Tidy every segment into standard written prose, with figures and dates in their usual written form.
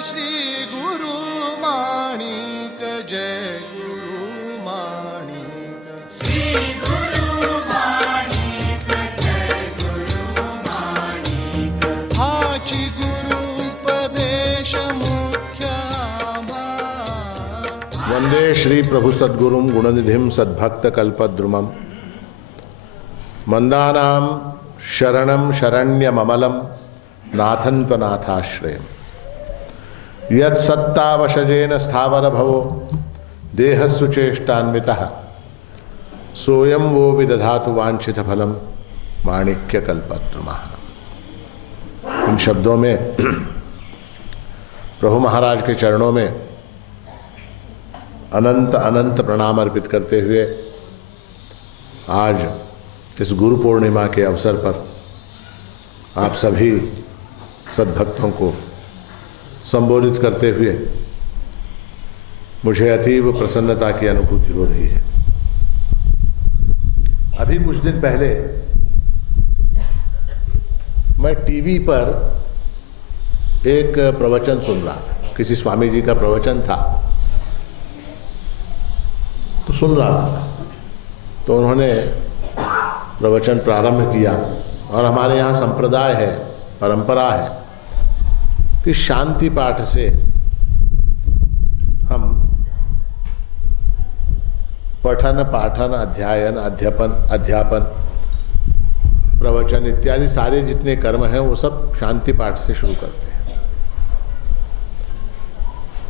श्री गुरु माणिक जय गुरु माणिक श्री गुरु माणिक जय गुरु माणिक हाची गुरुपदेश मुख्य वंदे श्री प्रभु सद्गुरुं गुणनिधिं सद्भक्त कल्पद्रुमं मंदानां शरणं शरण्यममलं नाथन्त्वनाथाश्रयम् यत्सत्तावशजेन स्थावरभवो देहस्सुचेष्टान्वितः सोऽयं वो विदधातु वाञ्छितफलं माणिक्यकल्पद्रुमः। इन शब्दों में प्रभु महाराज के चरणों में अनंत अनंत प्रणाम अर्पित करते हुए आज इस गुरु पूर्णिमा के अवसर पर आप सभी सद्भक्तों को संबोधित करते हुए मुझे अतीव प्रसन्नता की अनुभूति हो रही है। अभी कुछ दिन पहले मैं टीवी पर एक प्रवचन सुन रहा था, किसी स्वामी जी का प्रवचन था तो सुन रहा था। तो उन्होंने प्रवचन प्रारंभ किया और हमारे यहाँ संप्रदाय है, परंपरा है कि शांति पाठ से हम पठन पाठन अध्ययन अध्यापन प्रवचन इत्यादि सारे जितने कर्म हैं वो सब शांति पाठ से शुरू करते हैं।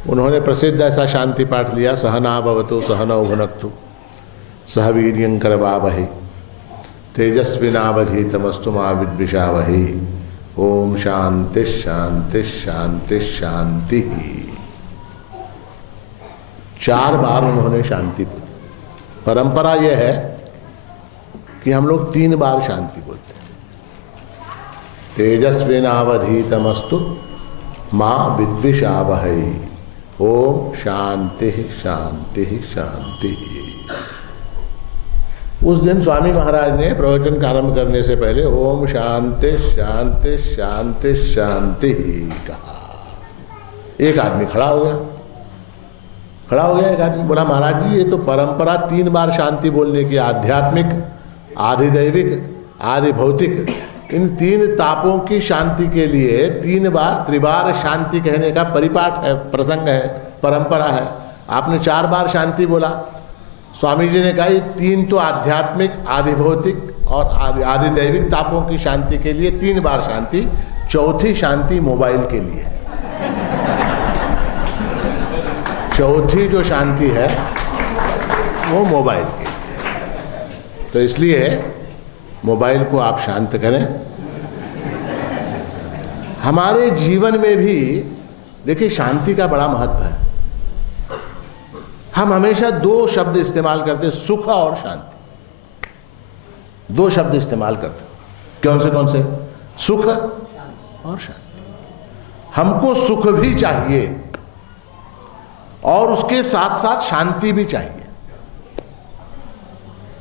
उन्होंने प्रसिद्ध ऐसा शांति पाठ लिया, सहना भवतु सहनौ भुनक्तु सह वीर्यं करवावहै तेजस्विनावधीतमस्तु मा विद्विषावहै ओम शांति शांति शांति शांति। 4 बार उन्होंने शांति बोली। परंपरा यह है कि हम लोग 3 बार शांति बोलते हैं। तेजस्विनावधीतमस्तु मा विद्विषावहै ओम शांति शांति शांति। उस दिन स्वामी महाराज ने प्रवचन आरंभ करने से पहले ओम शांति शांति शांति शांति कहा। एक आदमी खड़ा हो गया एक आदमी बोला, महाराज जी ये तो परंपरा 3 बार शांति बोलने की, आध्यात्मिक आधि दैविक आधि भौतिक, इन 3 तापों की शांति के लिए 3 बार त्रिबार शांति कहने का परिपाठ है, प्रसंग है, परंपरा है। आपने 4 बार शांति बोला। स्वामी जी ने कहा ये 3 तो आध्यात्मिक आधि भौतिक और आधि दैविक तापों की शांति के लिए 3 बार शांति, 4थी शांति मोबाइल के लिए। 4थी जो शांति है वो मोबाइल की। तो इसलिए मोबाइल को आप शांत करें। हमारे जीवन में भी देखिए शांति का बड़ा महत्व है। हम हमेशा 2 शब्द इस्तेमाल करते हैं, सुख और शांति। 2 शब्द इस्तेमाल करते हैं। कौन से? सुख और शांति। हमको सुख भी चाहिए और उसके साथ साथ शांति भी चाहिए।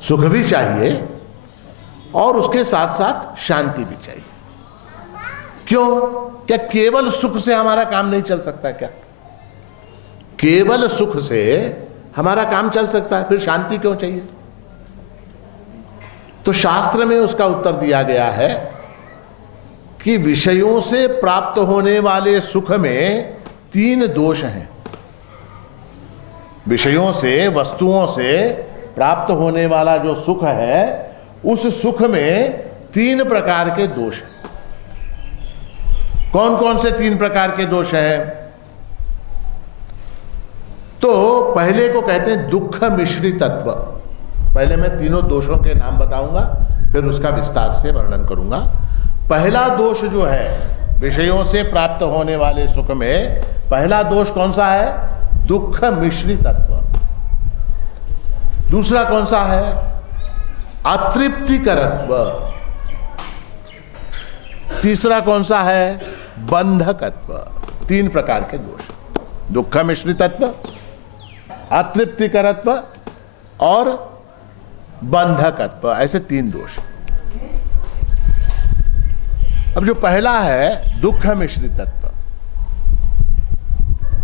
सुख भी चाहिए और उसके साथ साथ शांति भी चाहिए। क्यों? क्या केवल सुख से हमारा काम नहीं चल सकता? क्या केवल सुख से हमारा काम चल सकता है? फिर शांति क्यों चाहिए? तो शास्त्र में उसका उत्तर दिया गया है कि विषयों से प्राप्त होने वाले सुख में 3 दोष हैं। विषयों से, वस्तुओं से प्राप्त होने वाला जो सुख है उस सुख में 3 प्रकार के दोष हैं। कौन कौन से 3 प्रकार के दोष हैं? तो पहले को कहते हैं दुख मिश्रित तत्व। पहले मैं तीनों दोषों के नाम बताऊंगा, फिर उसका विस्तार से वर्णन करूंगा। पहला दोष जो है विषयों से प्राप्त होने वाले सुख में, पहला दोष कौन सा है? दुख मिश्रित तत्व। दूसरा कौन सा है? अतृप्तिकरत्व। तीसरा कौन सा है? बंधकत्व। 3 प्रकार के दोष, दुख मिश्रित तत्व, अतृप्तिकरत्व और बंधकत्व, ऐसे 3 दोष। अब जो पहला है दुख मिश्रित तत्व,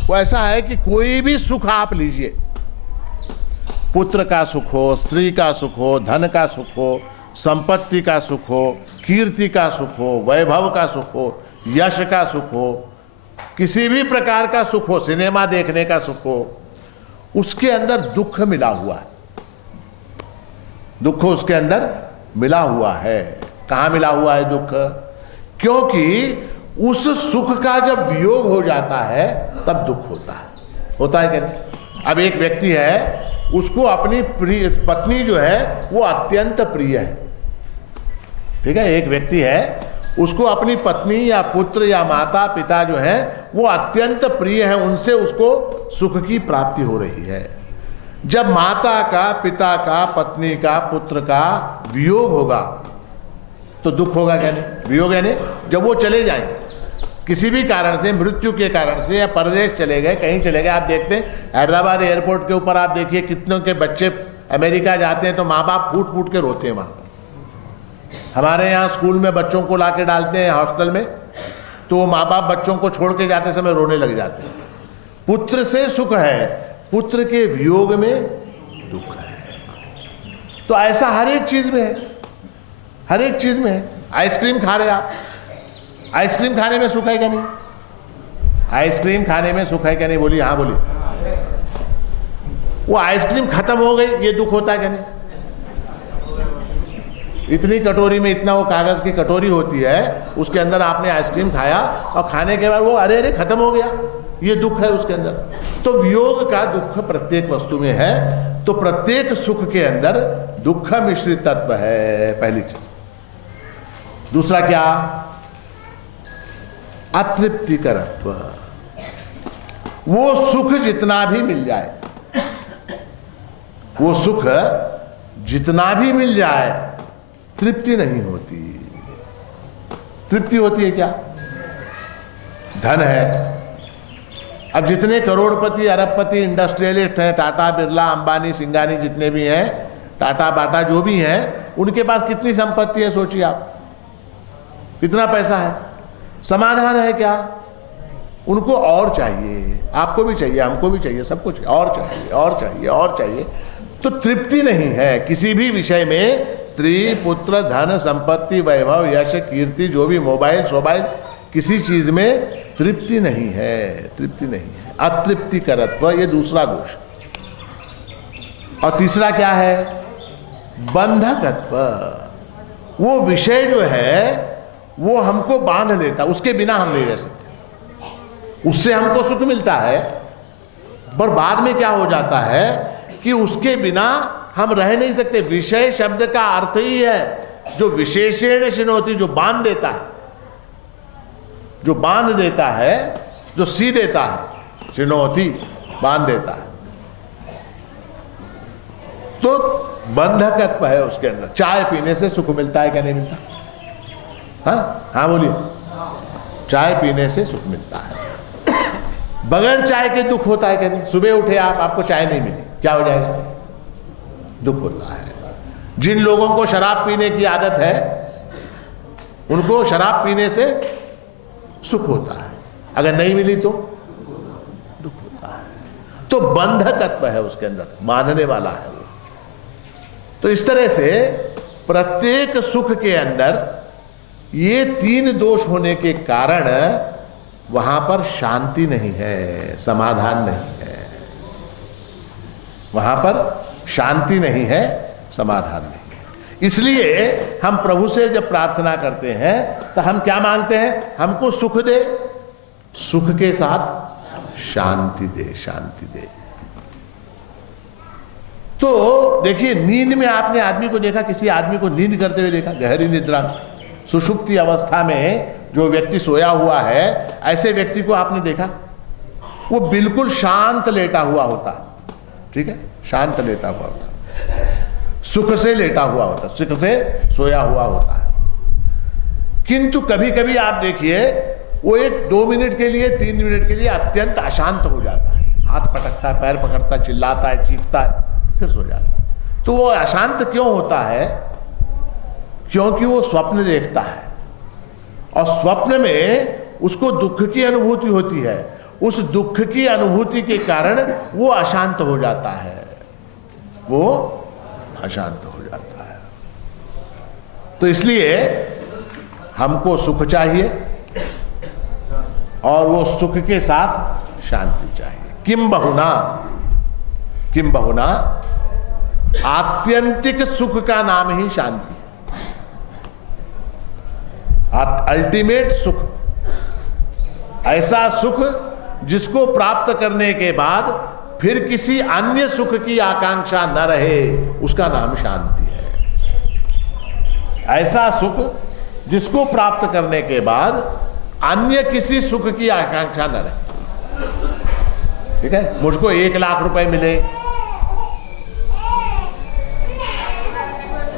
वो ऐसा है कि कोई भी सुख आप लीजिए, पुत्र का सुख हो, स्त्री का सुख हो, धन का सुख हो, संपत्ति का सुख हो, कीर्ति का सुख हो, वैभव का सुख हो, यश का सुख हो, किसी भी प्रकार का सुख हो, सिनेमा देखने का सुख हो, उसके अंदर दुख मिला हुआ है। दुख उसके अंदर मिला हुआ है। कहां मिला हुआ है दुख? क्योंकि उस सुख का जब वियोग हो जाता है तब दुख होता है। होता है क्या नहीं? अब एक व्यक्ति है, उसको अपनी प्रिय पत्नी जो है वो अत्यंत प्रिय है, ठीक है। एक व्यक्ति है, उसको अपनी पत्नी या पुत्र या माता पिता जो है वो अत्यंत प्रिय है, उनसे उसको सुख की प्राप्ति हो रही है। जब माता का, पिता का, पत्नी का, पुत्र का वियोग होगा तो दुख होगा क्या नहीं? वियोग है नहीं, जब वो चले जाएं किसी भी कारण से, मृत्यु के कारण से, या परदेश चले गए, कहीं चले गए। आप देखते हैं हैदराबाद एयरपोर्ट के ऊपर, आप देखिए कितनों के बच्चे अमेरिका जाते हैं तो माँ बाप फूट फूट के रोते हैं वहाँ। हमारे यहाँ स्कूल में बच्चों को ला के डालते हैं हॉस्टल में, तो माँ बाप बच्चों को छोड़ के जाते समय रोने लग जाते हैं। पुत्र से सुख है, पुत्र के वियोग में दुख है। तो ऐसा हर एक चीज में है, हर एक चीज में है। आइसक्रीम खा रहे आप, आइसक्रीम खाने में सुख है क्या नहीं? आइसक्रीम खाने में सुख है क्या नहीं? बोलिए हाँ बोलिए। वो आइसक्रीम खत्म हो गई, ये दुख होता है क्या नहीं? इतनी कटोरी में, इतना वो कागज की कटोरी होती है, उसके अंदर आपने आइसक्रीम खाया और खाने के बाद वो अरे अरे खत्म हो गया, ये दुख है उसके अंदर। तो वियोग का दुख प्रत्येक वस्तु में है। तो प्रत्येक सुख के अंदर दुख मिश्रित तत्व है, पहली चीज। दूसरा क्या? अतृप्तिकरत्व। वो सुख जितना भी मिल जाए, वो सुख जितना भी मिल जाए, तृप्ति नहीं होती। तृप्ति होती है क्या? धन है, अब जितने करोड़पति, अरबपति, इंडस्ट्रियलिस्ट हैं, टाटा, बिरला, अंबानी, सिंघानी, जितने भी हैं, टाटा बाटा जो भी हैं, उनके पास कितनी संपत्ति है सोचिए आप, कितना पैसा है। समाधान है क्या? उनको और चाहिए, आपको भी चाहिए, हमको भी चाहिए, सबको चाहिए, और चाहिए, और चाहिए, और चाहिए। तो तृप्ति नहीं है किसी भी विषय में। स्त्री, पुत्र, धन, संपत्ति, वैभव, यश, कीर्ति, जो भी, मोबाइल सोबाइल, किसी चीज में तृप्ति नहीं है, तृप्ति नहीं है। अतृप्तिकरत्व, ये दूसरा दोष। और तीसरा क्या है? बंधकत्व। वो विषय जो है वो हमको बांध लेता, उसके बिना हम नहीं रह सकते। उससे हमको सुख मिलता है, पर बाद में क्या हो जाता है कि उसके बिना हम रह नहीं सकते। विषय शब्द का अर्थ ही है जो विशेषण शिनोती, जो बांध देता है, जो बांध देता है, जो सी देता है, शिनोती बांध देता है। तो बंधकत्व है उसके अंदर। चाय पीने से सुख मिलता है क्या नहीं मिलता? हाँ हाँ बोलिए। चाय पीने से सुख मिलता है। बगैर चाय के दुख होता है क्या नहीं? सुबह उठे आप, आपको चाय नहीं मिली, क्या हो जाएगा? दुख होता है। जिन लोगों को शराब पीने की आदत है, उनको शराब पीने से सुख होता है, अगर नहीं मिली तो दुख होता है। तो बंधकत्व है उसके अंदर, बांधने वाला है वो। तो इस तरह से प्रत्येक सुख के अंदर ये तीन दोष होने के कारण वहां पर शांति नहीं है, समाधान नहीं है। वहां पर शांति नहीं है, समाधान नहीं है। इसलिए हम प्रभु से जब प्रार्थना करते हैं तो हम क्या मांगते हैं? हमको सुख दे, सुख के साथ शांति दे, शांति दे। तो देखिए, नींद में आपने आदमी को देखा, किसी आदमी को नींद करते हुए देखा, गहरी निद्रा, सुषुप्ति अवस्था में जो व्यक्ति सोया हुआ है, ऐसे व्यक्ति को आपने देखा? वो बिल्कुल शांत लेटा हुआ होता, ठीक है, शांत लेटा हुआ होता, सुख से लेटा हुआ होता, सुख से सोया हुआ होता है। किंतु कभी कभी आप देखिए, वो 1-2 मिनट के लिए, 3 मिनट के लिए अत्यंत अशांत हो जाता है, हाथ पटकता है, पैर पकड़ता है, चिल्लाता है, चीखता है, फिर सो जाता है। तो वो अशांत क्यों होता है? क्योंकि वो स्वप्न देखता है, और स्वप्न में उसको दुख की अनुभूति होती है। उस दुख की अनुभूति के कारण वो अशांत हो जाता है, वो अशांत हो जाता है। तो इसलिए हमको सुख चाहिए और वो सुख के साथ शांति चाहिए। किम बहुना आत्यंतिक सुख का नाम ही शांति है। अल्टीमेट सुख, ऐसा सुख जिसको प्राप्त करने के बाद फिर किसी अन्य सुख की आकांक्षा न रहे, उसका नाम शांति है। ऐसा सुख जिसको प्राप्त करने के बाद अन्य किसी सुख की आकांक्षा न रहे। ठीक है, मुझको 1 लाख रुपए मिले,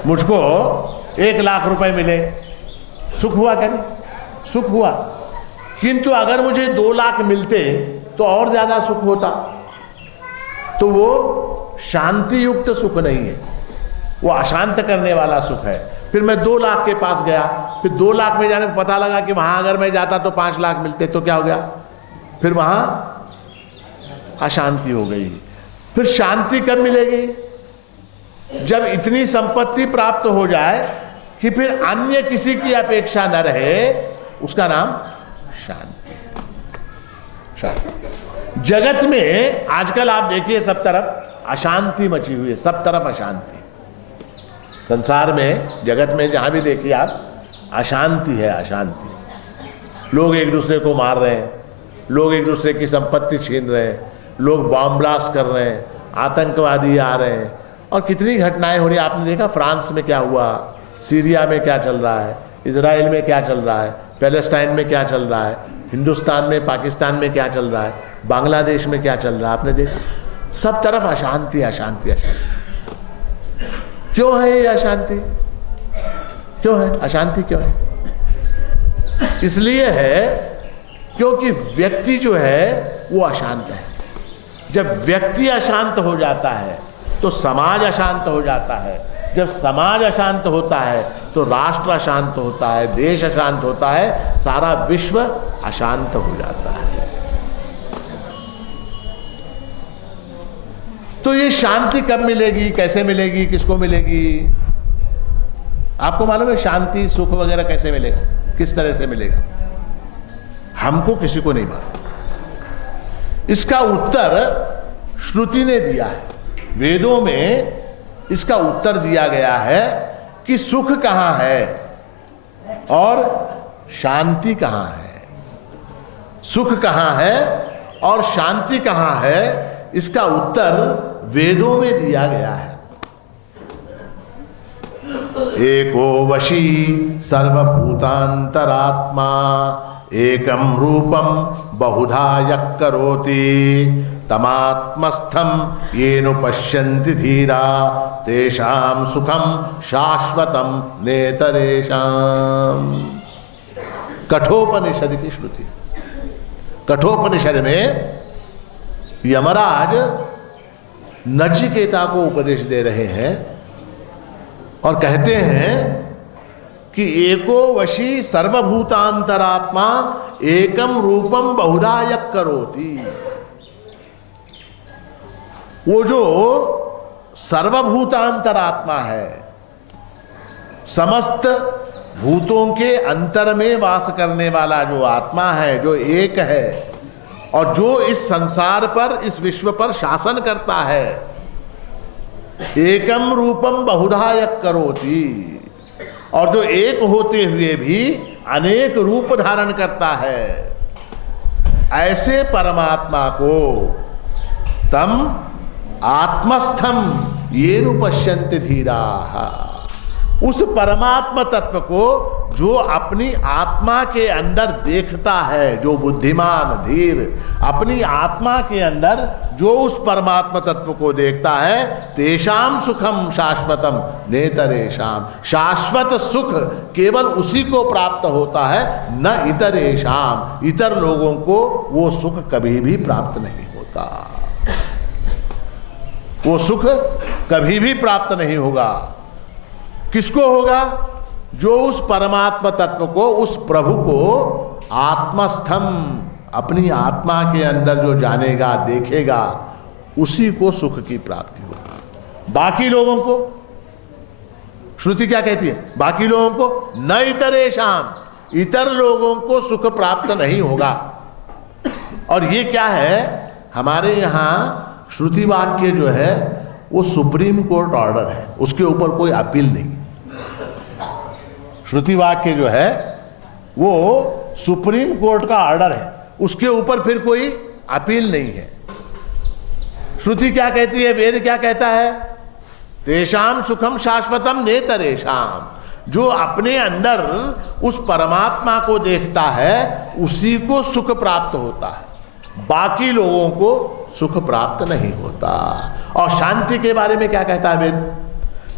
मुझको 1 लाख रुपए मिले, सुख हुआ क्या? नहीं, सुख हुआ। किंतु अगर मुझे 2 लाख मिलते तो और ज्यादा सुख होता। तो वो शांति युक्त सुख नहीं है, वो अशांत करने वाला सुख है। फिर मैं 2 लाख के पास गया, फिर 2 लाख में जाने को पता लगा कि वहां अगर मैं जाता तो 5 लाख मिलते, तो क्या हो गया? फिर वहां अशांति हो गई। फिर शांति कब मिलेगी? जब इतनी संपत्ति प्राप्त हो जाए कि फिर अन्य किसी की अपेक्षा न रहे, उसका नाम शांति। शांति। जगत में आजकल आप देखिए सब तरफ अशांति मची हुई है, सब तरफ अशांति। संसार में, जगत में जहां भी देखिए आप, अशांति है, अशांति। लोग एक दूसरे को मार रहे हैं, लोग एक दूसरे की संपत्ति छीन रहे हैं, लोग बॉम्ब ब्लास्ट कर रहे हैं, आतंकवादी आ रहे हैं, और कितनी घटनाएं हो रही है। आपने देखा फ्रांस में क्या हुआ, सीरिया में क्या चल रहा है, इजराइल में क्या चल रहा है, पैलेस्टाइन में क्या चल रहा है, हिंदुस्तान में, पाकिस्तान में क्या चल रहा है, बांग्लादेश में क्या चल रहा है। आपने देखा सब तरफ अशांति, अशांति, अशांति। क्यों है ये अशांति? क्यों है अशांति? क्यों है? इसलिए है क्योंकि व्यक्ति जो है वो अशांत है। जब व्यक्ति अशांत हो जाता है तो समाज अशांत हो जाता है। जब समाज अशांत होता है तो राष्ट्र अशांत होता है, देश अशांत होता है, सारा विश्व अशांत हो जाता है। तो ये शांति कब मिलेगी, कैसे मिलेगी, किसको मिलेगी? आपको मालूम है शांति, सुख वगैरह कैसे मिलेगा, किस तरह से मिलेगा? हमको किसी को नहीं मालूम। इसका उत्तर श्रुति ने दिया है। वेदों में इसका उत्तर दिया गया है कि सुख कहां है और शांति कहां है। सुख कहां है और शांति कहां है, इसका उत्तर वेदों में दिया गया है। एको वशी सर्वभूतांतरात्मा एकम रूपम बहुधा यः करोति तमात्मस्थम येनु पश्यन्ति धीरा तेषां सुखम शाश्वतम नेतरेषाम्। कठोपनिषद की श्रुति। कठोपनिषद में यमराज नचिकेता को उपदेश दे रहे हैं और कहते हैं कि एको वशी सर्वभूतांतरात्मा एकम रूपम बहुधा यः करोति। वो जो सर्वभूतांतरात्मा है, समस्त भूतों के अंतर में वास करने वाला जो आत्मा है, जो एक है और जो इस संसार पर, इस विश्व पर शासन करता है, एकम रूपम बहुधा यः करोति, और जो एक होते हुए भी अनेक रूप धारण करता है, ऐसे परमात्मा को तम आत्मस्थम येनु पश्यन्ति धीराः। उस परमात्मा तत्व को जो अपनी आत्मा के अंदर देखता है, जो बुद्धिमान धीर अपनी आत्मा के अंदर जो उस परमात्मा तत्व को देखता है, तेषाम सुखम शाश्वतम नेतरेषाम। शाश्वत सुख केवल उसी को प्राप्त होता है, न इतरेषाम। इतर लोगों को वो सुख कभी भी प्राप्त नहीं होता। वो सुख कभी भी प्राप्त नहीं होगा। किसको होगा? जो उस परमात्मा तत्व को, उस प्रभु को आत्मस्थम, अपनी आत्मा के अंदर जो जानेगा देखेगा उसी को सुख की प्राप्ति होगी। बाकी लोगों को श्रुति क्या कहती है? बाकी लोगों को न इतरेषाम, इतर लोगों को सुख प्राप्त नहीं होगा। और ये क्या है, हमारे यहाँ श्रुति वाक्य जो है वो सुप्रीम कोर्ट ऑर्डर है, उसके ऊपर कोई अपील नहीं। श्रुति वाक्य जो है वो सुप्रीम कोर्ट का ऑर्डर है, उसके ऊपर फिर कोई अपील नहीं है। श्रुति क्या कहती है, वेद क्या कहता है? तेषाम सुखम शाश्वतम नेतरेषाम, जो अपने अंदर उस परमात्मा को देखता है उसी को सुख प्राप्त होता है, बाकी लोगों को सुख प्राप्त नहीं होता। और शांति के बारे में क्या कहता है वेद?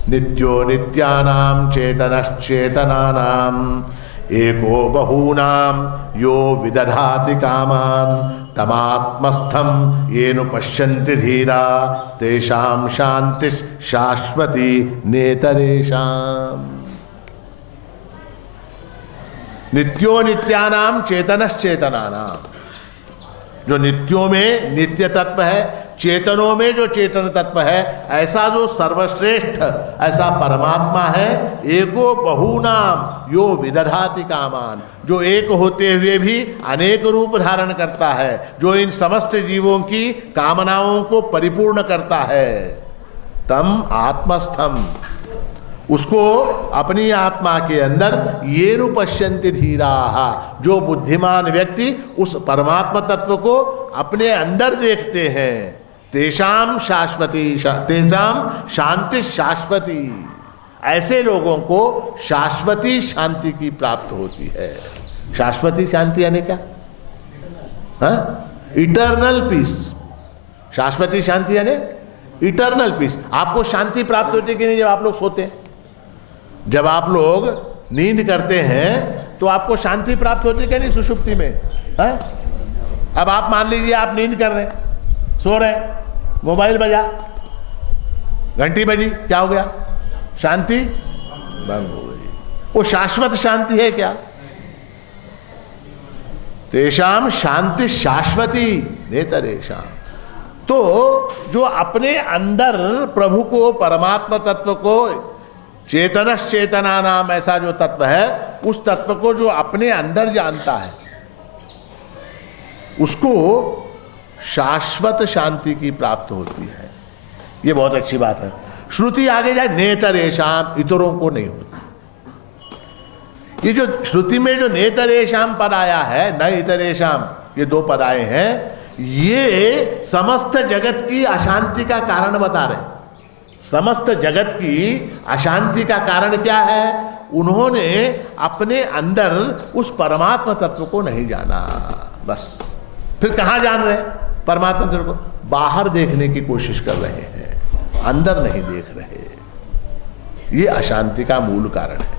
नित्यो नित्यानाम चेतनश्चेतनानाम एको बहूनाम यो विदधाति कामान तमात्मस्थम येनु पश्यन्ति धीरा तेषां शांति शाश्वती नेतरेषाम। नित्यो नित्यानाम चेतनश्चेतनानाम, जो नित्यों में नित्य तत्व है, चेतनों में जो चेतन तत्व है, ऐसा जो सर्वश्रेष्ठ ऐसा परमात्मा है। एको बहूनाम यो विदधाति कामान, जो एक होते हुए भी अनेक रूप धारण करता है, जो इन समस्त जीवों की कामनाओं को परिपूर्ण करता है। तम आत्मस्थम, उसको अपनी आत्मा के अंदर ये रूपश्यन्ति धीराः, जो बुद्धिमान व्यक्ति उस परमात्मा तत्व को अपने अंदर देखते हैं। तेषाम शाश्वती, तेषाम शांति शाश्वती, ऐसे लोगों को शाश्वती शांति की प्राप्त होती है। शाश्वती शांति यानी क्या? Eternal peace. शाश्वती शांति यानी इटर्नल पीस। आपको शांति प्राप्त होती है कि नहीं? जब आप लोग सोते हैं, जब आप लोग नींद करते हैं तो आपको शांति प्राप्त होती है कि नहीं सुषुप्ति में? है? अब आप मान लीजिए आप नींद कर रहे हैं, सो रहे हैं, मोबाइल बजा, घंटी बजी, क्या हो गया? शांति भंग हो गई। वो शाश्वत शांति है क्या? तेषाम शांति शाश्वती नेतरेषाम। तो जो अपने अंदर प्रभु को, परमात्मा तत्व को, चेतनश्चेतना नाम ऐसा जो तत्व है, उस तत्व को जो अपने अंदर जानता है उसको शाश्वत शांति की प्राप्त होती है। ये बहुत अच्छी बात है। श्रुति आगे जाए, नेतरेषाम, इतरों को नहीं होती। ये जो श्रुति में जो नेतरेषाम पद आया है, न इतरेषाम, ये दो पद आए हैं, ये समस्त जगत की अशांति का कारण बता रहे हैं। समस्त जगत की अशांति का कारण क्या है? उन्होंने अपने अंदर उस परमात्मा तत्व को नहीं जाना। बस फिर कहां जान रहे हैं परमात्मा तत्व को? बाहर देखने की कोशिश कर रहे हैं, अंदर नहीं देख रहे। ये अशांति का मूल कारण है।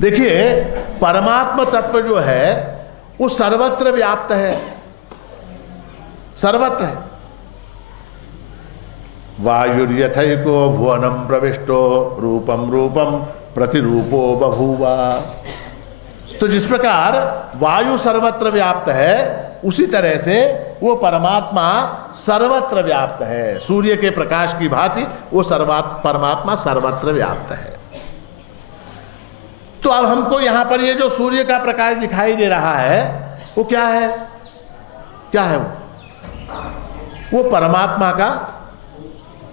देखिए, परमात्मा तत्व जो है वो सर्वत्र व्याप्त है, सर्वत्र है। वायुर्यथैको भुवनम प्रविष्टो रूपम रूपम प्रतिरूपो बभूवा। तो जिस प्रकार वायु सर्वत्र व्याप्त है, उसी तरह से वो परमात्मा सर्वत्र व्याप्त है। सूर्य के प्रकाश की भांति वो परमात्मा सर्वत्र व्याप्त है। तो अब हमको यहां पर ये जो सूर्य का प्रकाश दिखाई दे रहा है वो क्या है? क्या है वो परमात्मा का,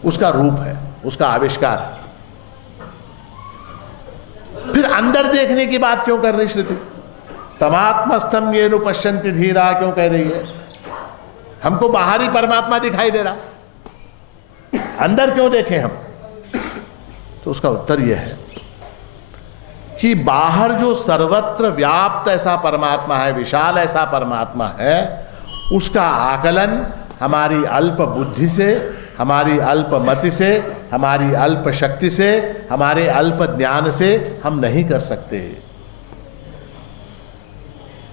उसका रूप है, उसका आविष्कार है। फिर अंदर देखने की बात क्यों कर रही श्रुति? तमात्मस्थम येनु पश्यन्ति धीरा क्यों कह रही है? हमको बाहरी परमात्मा दिखाई दे रहा, अंदर क्यों देखें हम? तो उसका उत्तर यह है कि बाहर जो सर्वत्र व्याप्त ऐसा परमात्मा है, विशाल ऐसा परमात्मा है, उसका आकलन हमारी अल्प बुद्धि से, हमारी अल्प मति से, हमारी अल्प शक्ति से, हमारे अल्प ज्ञान से हम नहीं कर सकते।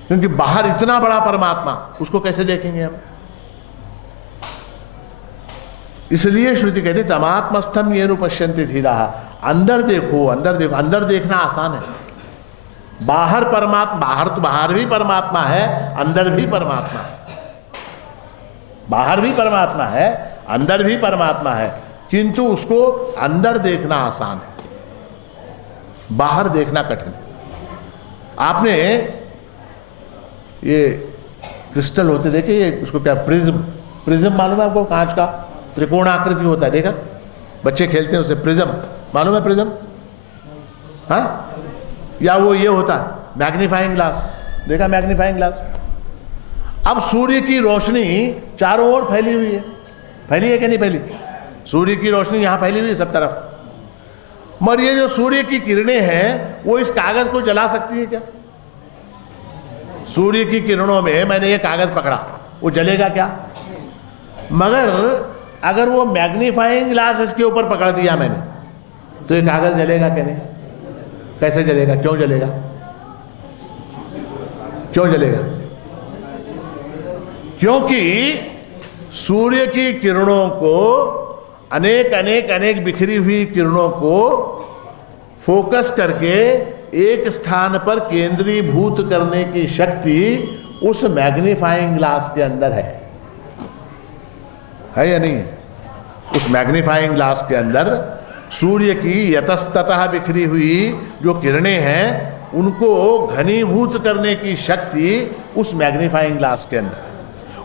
क्योंकि बाहर इतना बड़ा परमात्मा, उसको कैसे देखेंगे हम? इसलिए श्रुति कहती तमात्मस्थम येनु पश्यन्ति धीराः। अंदर देखो, अंदर देखो। अंदर देखना आसान है, बाहर परमात्मा, बाहर भी परमात्मा है, अंदर भी परमात्मा है। बाहर भी परमात्मा है, अंदर भी परमात्मा है, किंतु उसको अंदर देखना आसान है, बाहर देखना कठिन। आपने ये क्रिस्टल होते देखे, ये उसको क्या, प्रिज्म मालूम है आपको? कांच का त्रिकोण आकृति होता है, देखा? बच्चे खेलते हैं उसे, प्रिज्म मालूम है? प्रिज्म, हाँ? या वो ये होता है मैग्नीफाइंग ग्लास, देखा? Magnifying glass. अब सूर्य की रोशनी चारों ओर फैली हुई है, फैली है कि नहीं फैली? सूर्य की रोशनी यहां फैली हुई है सब तरफ, मगर ये जो सूर्य की किरणें हैं वो इस कागज को जला सकती है क्या? सूर्य की किरणों में मैंने ये कागज पकड़ा, वो जलेगा क्या? मगर अगर वो मैग्नीफाइंग ग्लास इसके ऊपर पकड़ दिया मैंने, तो ये कागज जलेगा कि नहीं? कैसे जलेगा? क्यों जलेगा? क्यों जलेगा? क्योंकि सूर्य की किरणों को, अनेक बिखरी हुई किरणों को फोकस करके एक स्थान पर केंद्रीभूत करने की शक्ति उस मैग्नीफाइंग ग्लास के अंदर है या नहीं है? उस मैग्नीफाइंग ग्लास के अंदर सूर्य की यतस्ततः बिखरी हुई जो किरणें हैं उनको घनीभूत करने की शक्ति उस मैग्नीफाइंग ग्लास के अंदर।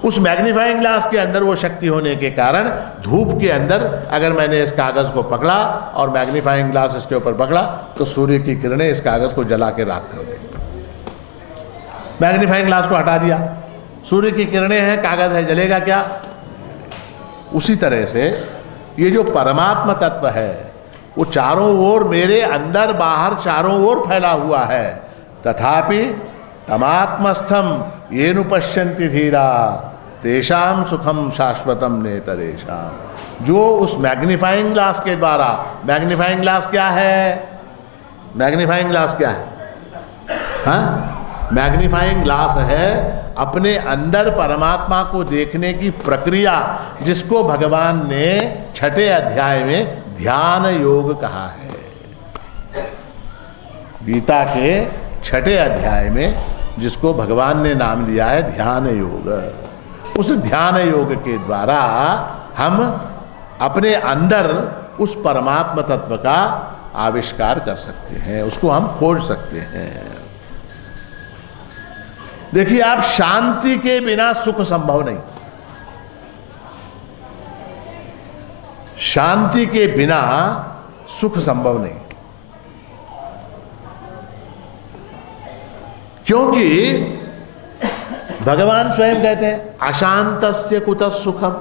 उस मैग्नीफाइंग ग्लास के अंदर वो शक्ति होने के कारण धूप के अंदर अगर मैंने इस कागज को पकड़ा और मैग्नीफाइंग ग्लास इसके ऊपर पकड़ा तो सूर्य की किरणें इस कागज को जला के राख कर देंगी। मैग्नीफाइंग ग्लास को हटा दिया, सूर्य की किरणें हैं, कागज है, जलेगा क्या? उसी तरह से ये जो परमात्मा तत्व है वो चारों ओर, मेरे अंदर बाहर चारों ओर फैला हुआ है। तथापि तमात्मस्थम येनु पश्यन्ति धीरा तेषाम सुखम शाश्वतम नेतरेषाम। जो उस मैग्नीफाइंग ग्लास के द्वारा, मैग्नीफाइंग ग्लास क्या है? मैग्नीफाइंग ग्लास क्या है? हाँ, मैग्नीफाइंग ग्लास है अपने अंदर परमात्मा को देखने की प्रक्रिया, जिसको भगवान ने 6ठे अध्याय में ध्यान योग कहा है। गीता के 6ठे अध्याय में जिसको भगवान ने नाम लिया है ध्यान योग, उस ध्यान योग के द्वारा हम अपने अंदर उस परमात्मा तत्व का आविष्कार कर सकते हैं, उसको हम खोज सकते हैं। देखिए, आप शांति के बिना सुख संभव नहीं, शांति के बिना सुख संभव नहीं, क्योंकि भगवान स्वयं कहते हैं अशांतस्य कुतः सुखम,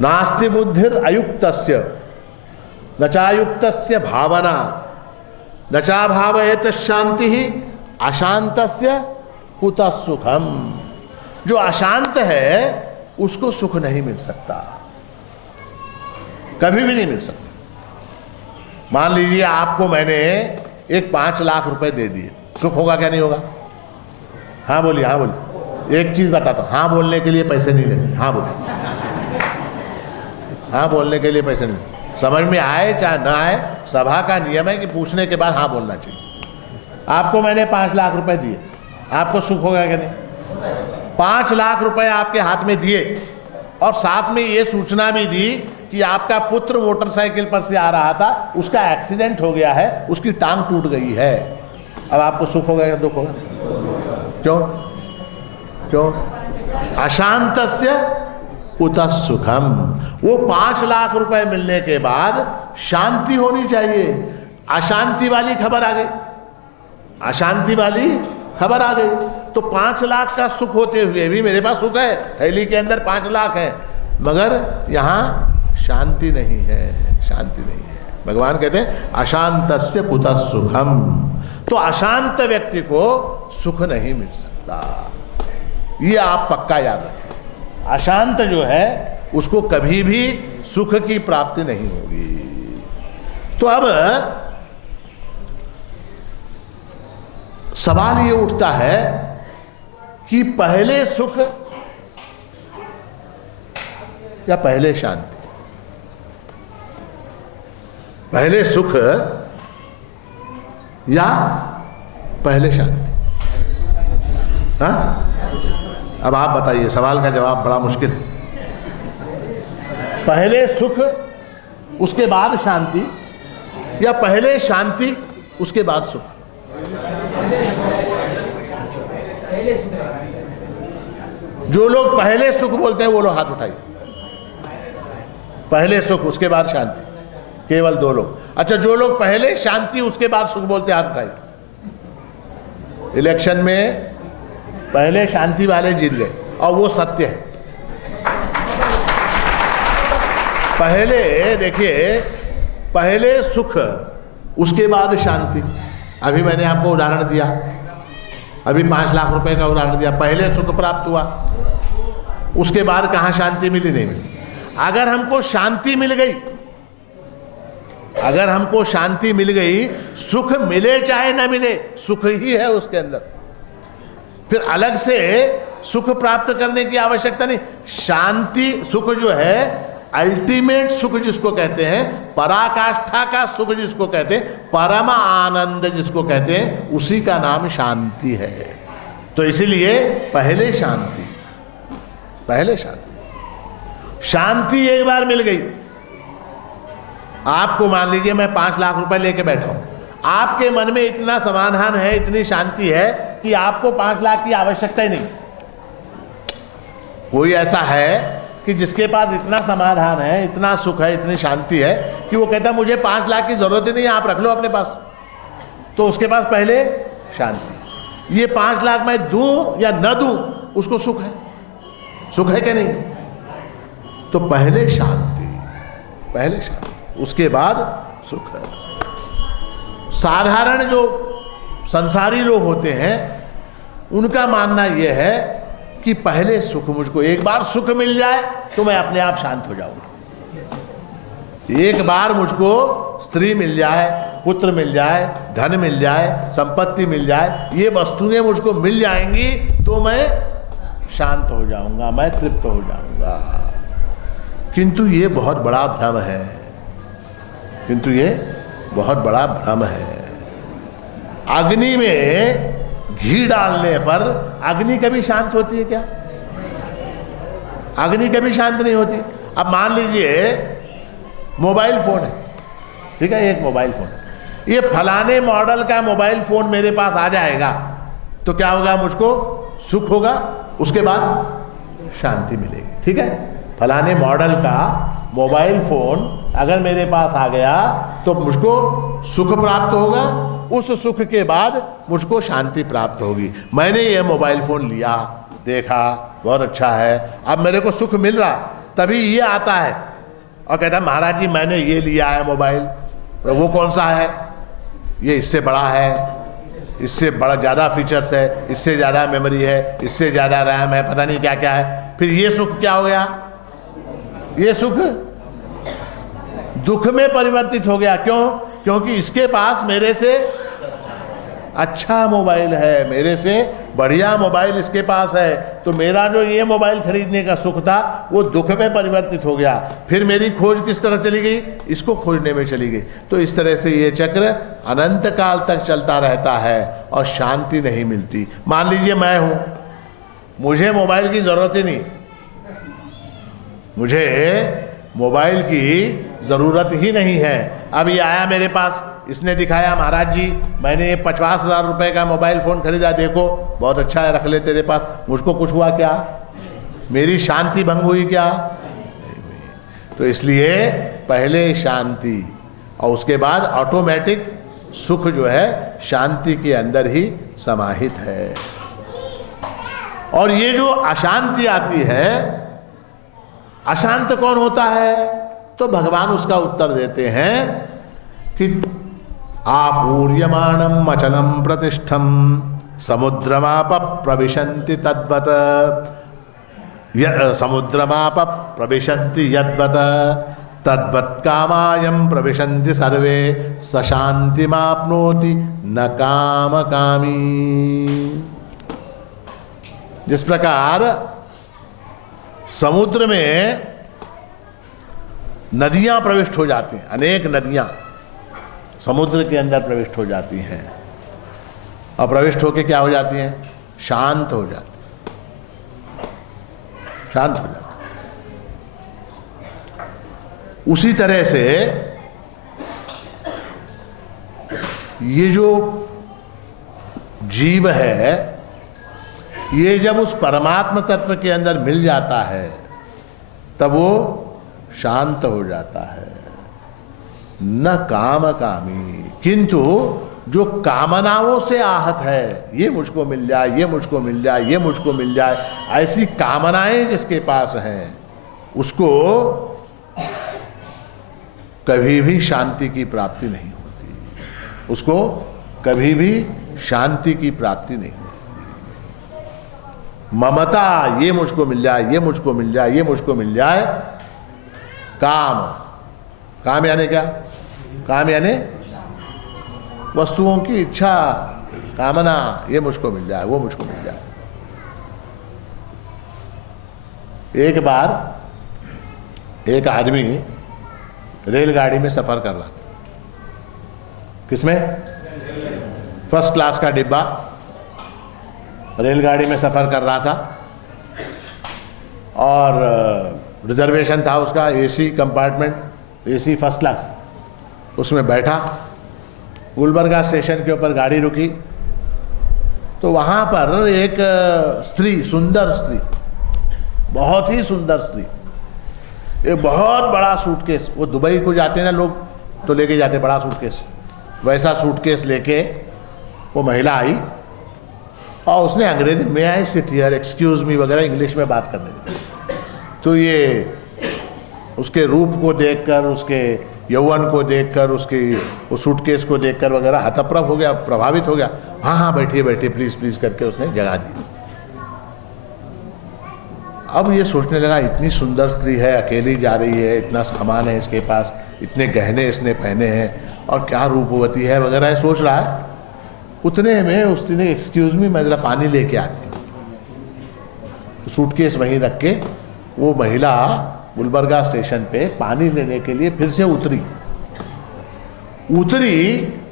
नास्ति बुद्धिर अयुक्तस्य न चायुक्तस्य भावना न चाभावयेत शांति ही अशांतस्य कुतः सुखम। जो अशांत है उसको सुख नहीं मिल सकता, कभी भी नहीं मिल सकता। मान लीजिए आपको मैंने एक 5 लाख रुपए दे दिए, सुख होगा क्या? नहीं होगा? हाँ बोलिए, हाँ बोलिए। एक चीज बताता हूं, हाँ बोलने के लिए पैसे नहीं लेते, हाँ बोलिए, हाँ बोलने के लिए पैसे नहीं। समझ में आए चाहे ना आए, सभा का नियम है कि पूछने के बाद हाँ बोलना चाहिए। आपको मैंने 5 लाख रुपए दिए, आपको सुख होगा क्या? नहीं। 5 लाख रुपए आपके हाथ में दिए और साथ में ये सूचना भी दी कि आपका पुत्र मोटरसाइकिल पर से आ रहा था, उसका एक्सीडेंट हो गया है, उसकी टांग टूट गई है। अब आपको सुख होगा या दुख होगा? क्यों? क्यों? अशांतस्य कुतः सुखम। वो 5 लाख रुपए मिलने के बाद शांति होनी चाहिए, अशांति वाली खबर आ गई, अशांति वाली खबर आ गई। तो 5 लाख का सुख होते हुए भी मेरे पास सुख है, थैली के अंदर 5 लाख है, मगर यहां शांति नहीं है, शांति नहीं है। भगवान कहते हैं अशांतस्य कुतः सुखम। तो अशांत व्यक्ति को सुख नहीं मिल सकता, ये आप पक्का याद रखें। अशांत जो है उसको कभी भी सुख की प्राप्ति नहीं होगी। तो अब सवाल ये उठता है कि पहले सुख या पहले शांति? पहले सुख या पहले शांति? हाँ, अब आप बताइए, सवाल का जवाब बड़ा मुश्किल। पहले सुख उसके बाद शांति, या पहले शांति उसके बाद सुख? जो लोग पहले सुख बोलते हैं वो लोग हाथ उठाइए। पहले सुख उसके बाद शांति, केवल 2 लोग। अच्छा, जो लोग पहले शांति उसके बाद सुख बोलते हैं हाथ उठाइए। इलेक्शन में पहले शांति वाले जीत गए, और वो सत्य है। पहले देखिए, पहले सुख उसके बाद शांति। अभी मैंने आपको उदाहरण दिया, अभी 5 लाख रुपए का उदाहरण दिया। पहले सुख प्राप्त हुआ, उसके बाद कहाँ शांति मिली? नहीं मिली। अगर हमको शांति मिल गई, अगर हमको शांति मिल गई, सुख मिले चाहे ना मिले, सुख ही है उसके अंदर, फिर अलग से सुख प्राप्त करने की आवश्यकता नहीं। शांति सुख जो है, अल्टीमेट सुख जिसको कहते हैं, पराकाष्ठा का सुख जिसको कहते हैं, परम आनंद जिसको कहते हैं, उसी का नाम शांति है। तो इसीलिए पहले शांति, पहले शांति। शांति एक बार मिल गई आपको, मान लीजिए मैं 5 लाख रुपए लेके बैठा हूं, आपके मन में इतना समाधान है, इतनी शांति है कि आपको 5 लाख की आवश्यकता ही नहीं। कोई ऐसा है कि जिसके पास इतना समाधान है, इतना सुख है, इतनी शांति है कि वो कहता है मुझे 5 लाख की जरूरत ही नहीं है, आप रख लो अपने पास। तो उसके पास पहले शांति। ये 5 लाख मैं दूं या न दूं, उसको सुख है। सुख है क्या नहीं? तो पहले शांति, पहले शांति, उसके बाद सुख है। साधारण जो संसारी लोग होते हैं, उनका मानना यह है कि पहले सुख, मुझको एक बार सुख मिल जाए तो मैं अपने आप शांत हो जाऊंगा। एक बार मुझको स्त्री मिल जाए, पुत्र मिल जाए, धन मिल जाए, संपत्ति मिल जाए, ये वस्तुएं मुझको मिल जाएंगी तो मैं शांत हो जाऊंगा, मैं तृप्त हो जाऊंगा। किंतु ये बहुत बड़ा भ्रम है, किंतु ये बहुत बड़ा भ्रम है। अग्नि में घी डालने पर अग्नि कभी शांत होती है क्या? अग्नि कभी शांत नहीं होती। अब मान लीजिए मोबाइल फोन है, ठीक है, एक मोबाइल फोन, ये फलाने मॉडल का मोबाइल फोन मेरे पास आ जाएगा तो क्या होगा? मुझको सुख होगा, उसके बाद शांति मिलेगी। ठीक है, फलाने मॉडल का मोबाइल फोन अगर मेरे पास आ गया तो मुझको सुख प्राप्त होगा, उस सुख के बाद मुझको शांति प्राप्त होगी। मैंने ये मोबाइल फोन लिया, देखा, बहुत अच्छा है, अब मेरे को सुख मिल रहा, तभी ये आता है और कहता है महाराज जी मैंने ये लिया है मोबाइल। वो कौन सा है? ये इससे बड़ा है, इससे बड़ा ज़्यादा फीचर्स है, इससे ज़्यादा मेमोरी है, इससे ज़्यादा रैम है, पता नहीं क्या क्या है। फिर ये सुख क्या हो गया? ये सुख दुख में परिवर्तित हो गया। क्यों? क्योंकि इसके पास मेरे से अच्छा मोबाइल है, मेरे से बढ़िया मोबाइल इसके पास है, तो मेरा जो ये मोबाइल खरीदने का सुख था वो दुख में परिवर्तित हो गया। फिर मेरी खोज किस तरह चली गई? इसको खोजने में चली गई। तो इस तरह से ये चक्र अनंत काल तक चलता रहता है और शांति नहीं मिलती। मान लीजिए मैं हूं, मुझे मोबाइल की जरूरत ही नहीं, मुझे मोबाइल की जरूरत ही नहीं है। अब ये आया मेरे पास, इसने दिखाया महाराज जी मैंने ये 50,000 रुपए का मोबाइल फोन खरीदा, देखो बहुत अच्छा है, रख ले तेरे पास। मुझको कुछ हुआ क्या? मेरी शांति भंग हुई क्या? तो इसलिए पहले शांति और उसके बाद ऑटोमेटिक सुख जो है शांति के अंदर ही समाहित है। और ये जो अशांति आती है, अशांत कौन होता है? तो भगवान उसका उत्तर देते हैं कि आपूर्यमाणम अचलम प्रतिष्ठम समुद्रमाप प्रविशन्ति तद्वत्, समुद्रमाप प्रविशन्ति यद्वत् तद्वत् कामायम प्रविशन्ति सर्वे सशांतिमाप्नोति न काम कामी। जिस प्रकार समुद्र में नदियां प्रविष्ट हो जाती हैं, अनेक नदियां, समुद्र के अंदर प्रविष्ट हो जाती हैं और प्रविष्ट होकर क्या हो जाती हैं? शांत हो जाती, शांत हो जाती। उसी तरह से ये जो जीव है, ये जब उस परमात्म तत्व के अंदर मिल जाता है तब वो शांत हो जाता है। न काम कामी, किंतु जो कामनाओं से आहत है, ये मुझको मिल जाए, ये मुझको मिल जाए, ये मुझको मिल जाए, ऐसी कामनाएं जिसके पास हैं, उसको कभी भी शांति की प्राप्ति नहीं होती, उसको कभी भी शांति की प्राप्ति नहीं होती। ममता, ये मुझको मिल जाए, ये मुझको मिल जाए, ये मुझको मिल जाए। काम, काम यानी क्या? काम यानी वस्तुओं की इच्छा, कामना, ये मुझको मिल जाए, वो मुझको मिल जाए। एक बार एक आदमी रेलगाड़ी में सफर कर रहा, किसमें? फर्स्ट क्लास का डिब्बा, रेलगाड़ी में सफर कर रहा था और रिजर्वेशन था उसका, AC compartment, AC first class. उसमें बैठा, गुलबर्गा स्टेशन के ऊपर गाड़ी रुकी तो वहाँ पर एक स्त्री, सुंदर स्त्री, बहुत ही सुंदर स्त्री, एक बहुत बड़ा सूटकेस, वो दुबई को जाते हैं ना लोग तो लेके जाते बड़ा सूटकेस, वैसा सूटकेस लेके वो महिला आई और उसने अंग्रेजी में I sit here, excuse me वगैरह इंग्लिश में बात करने लगी। तो ये उसके रूप को देखकर, उसके यौवन को देखकर, उसकी वो सूटकेस को देखकर वगैरह हतप्रभ हो गया, प्रभावित हो गया। हाँ हाँ बैठिए बैठिए प्लीज़ प्लीज़ करके उसने जगह दी। अब ये सोचने लगा, इतनी सुंदर स्त्री है, अकेली जा रही है, इतना सामान है इसके पास, इतने गहने इसने पहने हैं और क्या रूपवती है वगैरह, सोच रहा है। उतने में उस स्त्री ने, एक्सक्यूज मी, मैं जरा पानी लेके आती हूँ। सूटकेस वहीं रख के वो महिला गुलबर्गा स्टेशन पे पानी लेने के लिए फिर से उतरी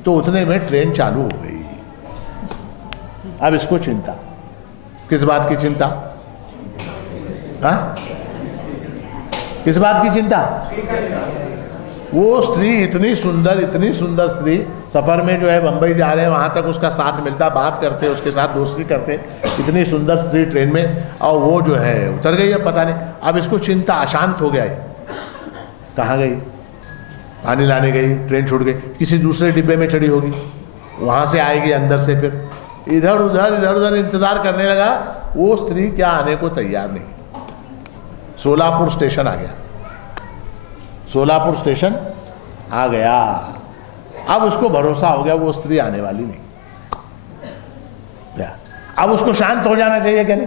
तो उतने में ट्रेन चालू हो गई। अब इसको चिंता, किस बात की चिंता? हाँ, किस बात की चिंता? वो स्त्री इतनी सुंदर स्त्री, सफर में जो है बंबई जा रहे हैं, वहां तक उसका साथ मिलता, बात करते, उसके साथ दोस्ती करते, इतनी सुंदर स्त्री ट्रेन में, और वो जो है उतर गई। अब पता नहीं, अब इसको चिंता, अशांत हो गया है। कहाँ गई? पानी लाने गई, ट्रेन छूट गई, किसी दूसरे डिब्बे में चढ़ी होगी, वहां से आएगी अंदर से, फिर इधर उधर इंतजार करने लगा। वो स्त्री क्या आने को तैयार नहीं। सोलापुर स्टेशन आ गया, सोलापुर स्टेशन आ गया। अब उसको भरोसा हो गया वो स्त्री आने वाली नहीं। अब उसको शांत हो जाना चाहिए क्या नहीं?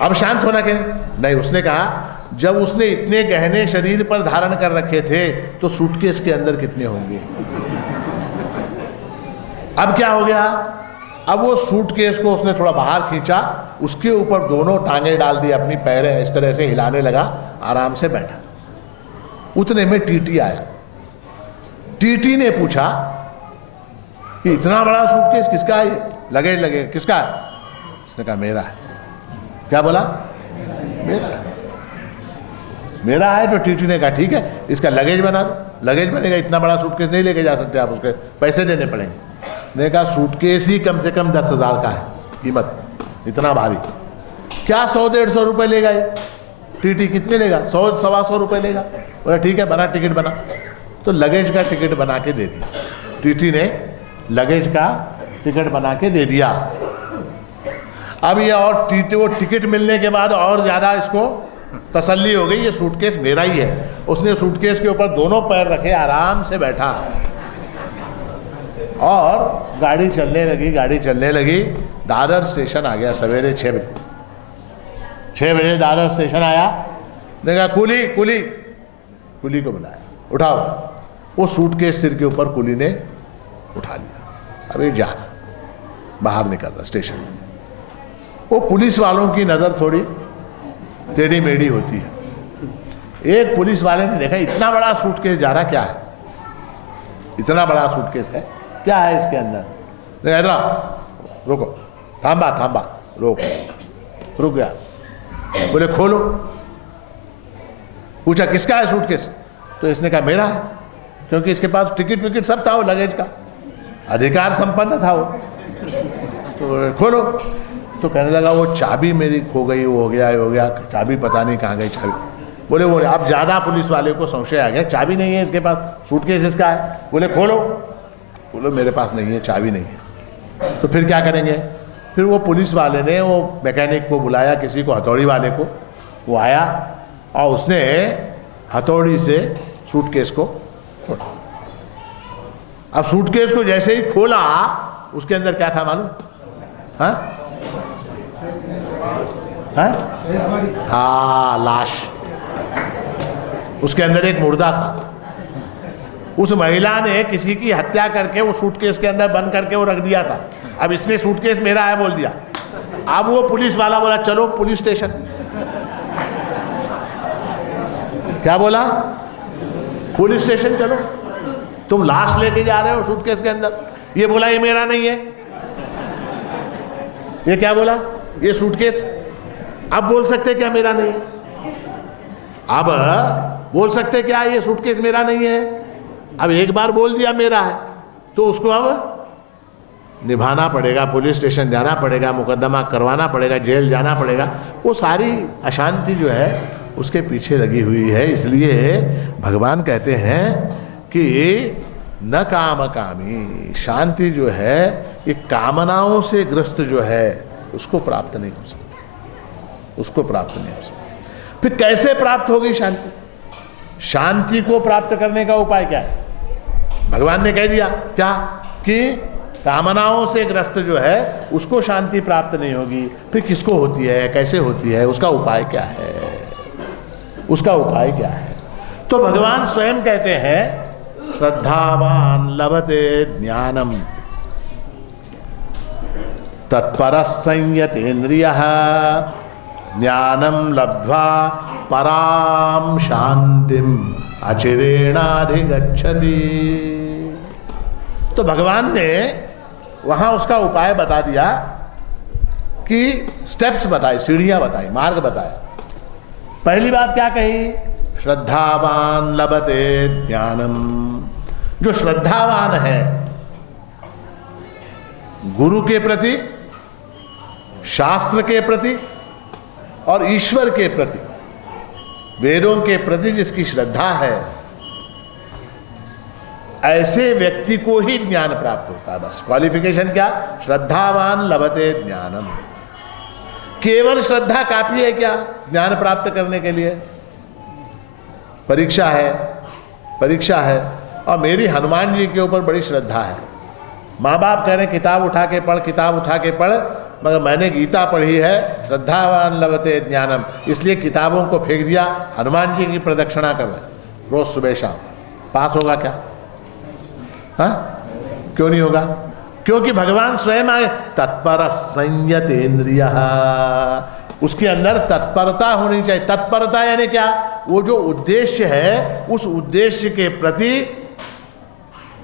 अब शांत होना क्या नहीं? उसने कहा, जब उसने इतने गहने शरीर पर धारण कर रखे थे तो सूटकेस के अंदर कितने होंगे? अब क्या हो गया? अब वो सूटकेस को उसने थोड़ा बाहर खींचा, उसके ऊपर दोनों टांगे डाल दी, अपनी पैरें इस तरह से हिलाने लगा, आराम से बैठा। उतने में टीटी आया। टीटी ने पूछा कि इतना बड़ा सूटकेस किसका है? लगेज किसका है? उसने कहा मेरा है। क्या बोला? मेरा है। मेरा है। तो टीटी ने कहा ठीक है, इसका लगेज बना दो। लगेज बनेगा, इतना बड़ा सूटकेस नहीं लेके जा सकते आप, उसके पैसे देने पड़ेंगे। ने कहा सूटकेस ही कम से कम 10,000 का है कीमत, इतना भारी। क्या 100-150 रुपये लेगा ये? टीटी कितने लेगा? 100-125 रुपये लेगा। बोला ठीक है, बना, टिकट बना। तो लगेज का टिकट बना के दे दिया। टीटी ने लगेज का टिकट बना के दे दिया। अब ये और टीटी, वो टिकट मिलने के बाद और ज़्यादा इसको तसल्ली हो गई, ये सूटकेस मेरा ही है। उसने सूटकेस के ऊपर दोनों पैर रखे, आराम से बैठा और गाड़ी चलने लगी। दादर स्टेशन आ गया सवेरे 6 बजे। 6 बजे दादर स्टेशन आया। देखा कुली को बुलाया, उठाओ। वो सूटकेस सिर के ऊपर कुली ने उठा लिया। अब ये जा रहा, बाहर निकल रहा स्टेशन में। वो पुलिस वालों की नज़र थोड़ी टेढ़ी मेढ़ी होती है। एक पुलिस वाले ने देखा इतना बड़ा सूटकेस जा रहा, क्या है? इतना बड़ा सूटकेस है, क्या है इसके अंदर? नहीं इधर आओ, रुको, थांबा थांबा, रुक गया। बोले खोलो। पूछा किसका है सूटकेस? तो इसने कहा मेरा है, क्योंकि इसके पास टिकट विकेट सब था, वो लगेज का अधिकार संपन्न था वो। तो खोलो। तो कहने लगा वो चाबी मेरी खो गई, वो हो गया, चाबी पता नहीं कहाँ गई चाबी। बोले वो अब ज़्यादा पुलिस वाले को संशय आ गया, चाबी नहीं है इसके पास, सूटकेस इसका है। बोले खोलो। बोलो मेरे पास नहीं है, चाबी नहीं है। तो फिर क्या करेंगे? फिर वो पुलिस वाले ने वो मैकेनिक को बुलाया, किसी को, हथौड़ी वाले को। वो आया और उसने हथौड़ी से सूटकेस को खोला। अब सूटकेस को जैसे ही खोला, उसके अंदर क्या था मालूम? हाँ, लाश। उसके अंदर एक मुर्दा था। उस महिला ने किसी की हत्या करके वो सूटकेस के अंदर बंद करके वो रख दिया था। अब इसने सूटकेस मेरा है बोल दिया। अब वो पुलिस वाला बोला चलो पुलिस स्टेशन। क्या बोला? पुलिस स्टेशन चलो, तुम लाश लेके जा रहे हो सूटकेस के अंदर। ये बोला ये मेरा नहीं है। ये क्या बोला? ये सूटकेस। अब बोल सकते क्या मेरा नहीं है? अब बोल सकते क्या ये सूटकेस मेरा नहीं है? अब एक बार बोल दिया मेरा है, तो उसको अब निभाना पड़ेगा, पुलिस स्टेशन जाना पड़ेगा, मुकदमा करवाना पड़ेगा, जेल जाना पड़ेगा। वो सारी अशांति जो है उसके पीछे लगी हुई है। इसलिए भगवान कहते हैं कि न काम कामी, शांति जो है ये कामनाओं से ग्रस्त जो है उसको प्राप्त नहीं हो सकती, उसको प्राप्त नहीं हो सकती। फिर कैसे प्राप्त होगी शांति? शांति को प्राप्त करने का उपाय क्या है? भगवान ने कह दिया क्या कि कामनाओं से ग्रस्त जो है उसको शांति प्राप्त नहीं होगी। फिर किसको होती है, कैसे होती है, उसका उपाय क्या है? उसका उपाय क्या है? तो भगवान स्वयं कहते हैं श्रद्धावान लभते ज्ञानम तत्पर संयतेन्द्रियः ज्ञानम लब्ध्वा पराम शांतिम अचिरेणाधिगच्छति। तो भगवान ने वहां उसका उपाय बता दिया कि स्टेप्स बताए, सीढ़ियां बताई, मार्ग बताया। पहली बात क्या कही? श्रद्धावान लभते ज्ञानम। जो श्रद्धावान है गुरु के प्रति, शास्त्र के प्रति और ईश्वर के प्रति, वेदों के प्रति जिसकी श्रद्धा है, ऐसे व्यक्ति को ही ज्ञान प्राप्त होता है। बस क्वालिफिकेशन क्या? श्रद्धावान लभते ज्ञानम। केवल श्रद्धा काफी है क्या ज्ञान प्राप्त करने के लिए? परीक्षा है, परीक्षा है। और मेरी हनुमान जी के ऊपर बड़ी श्रद्धा है। माँ बाप कह रहे किताब उठा के पढ़, किताब उठा के पढ़, मगर मैंने गीता पढ़ी है, श्रद्धावान लभते ज्ञानम, इसलिए किताबों को फेंक दिया, हनुमान जी की प्रदक्षिणा कर रहे रोज सुबह शाम। पास होगा क्या? हाँ, क्यों नहीं होगा? क्योंकि भगवान स्वयं आए तत्पर संयतेन्द्रियः, उसके अंदर तत्परता होनी चाहिए। तत्परता यानी क्या? वो जो उद्देश्य है उस उद्देश्य के प्रति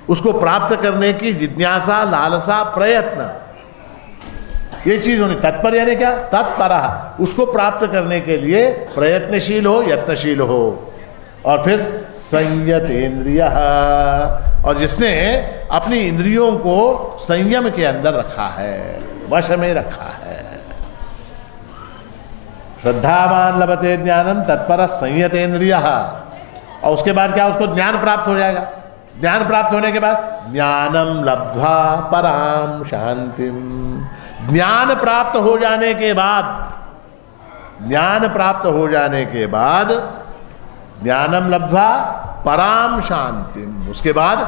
उसको प्राप्त करने की जिज्ञासा, लालसा, प्रयत्न, ये चीज होनी। तत्पर यानी क्या? तत्परः, उसको प्राप्त करने के लिए प्रयत्नशील हो, यत्नशील हो। और फिर संयतेन्द्रियः, और जिसने अपनी इंद्रियों को संयम के अंदर रखा है, वश में रखा है। श्रद्धावान लभते ज्ञानम तत्पर संयतेन्द्रियः। और उसके बाद क्या? उसको ज्ञान प्राप्त हो जाएगा। ज्ञान प्राप्त होने के बाद ज्ञानम लब्ध्वा पराम शांतिम। ज्ञान प्राप्त हो जाने के बाद, ज्ञान प्राप्त हो जाने के बाद ज्ञानम लब्ध्वा पराम शांतिम, उसके बाद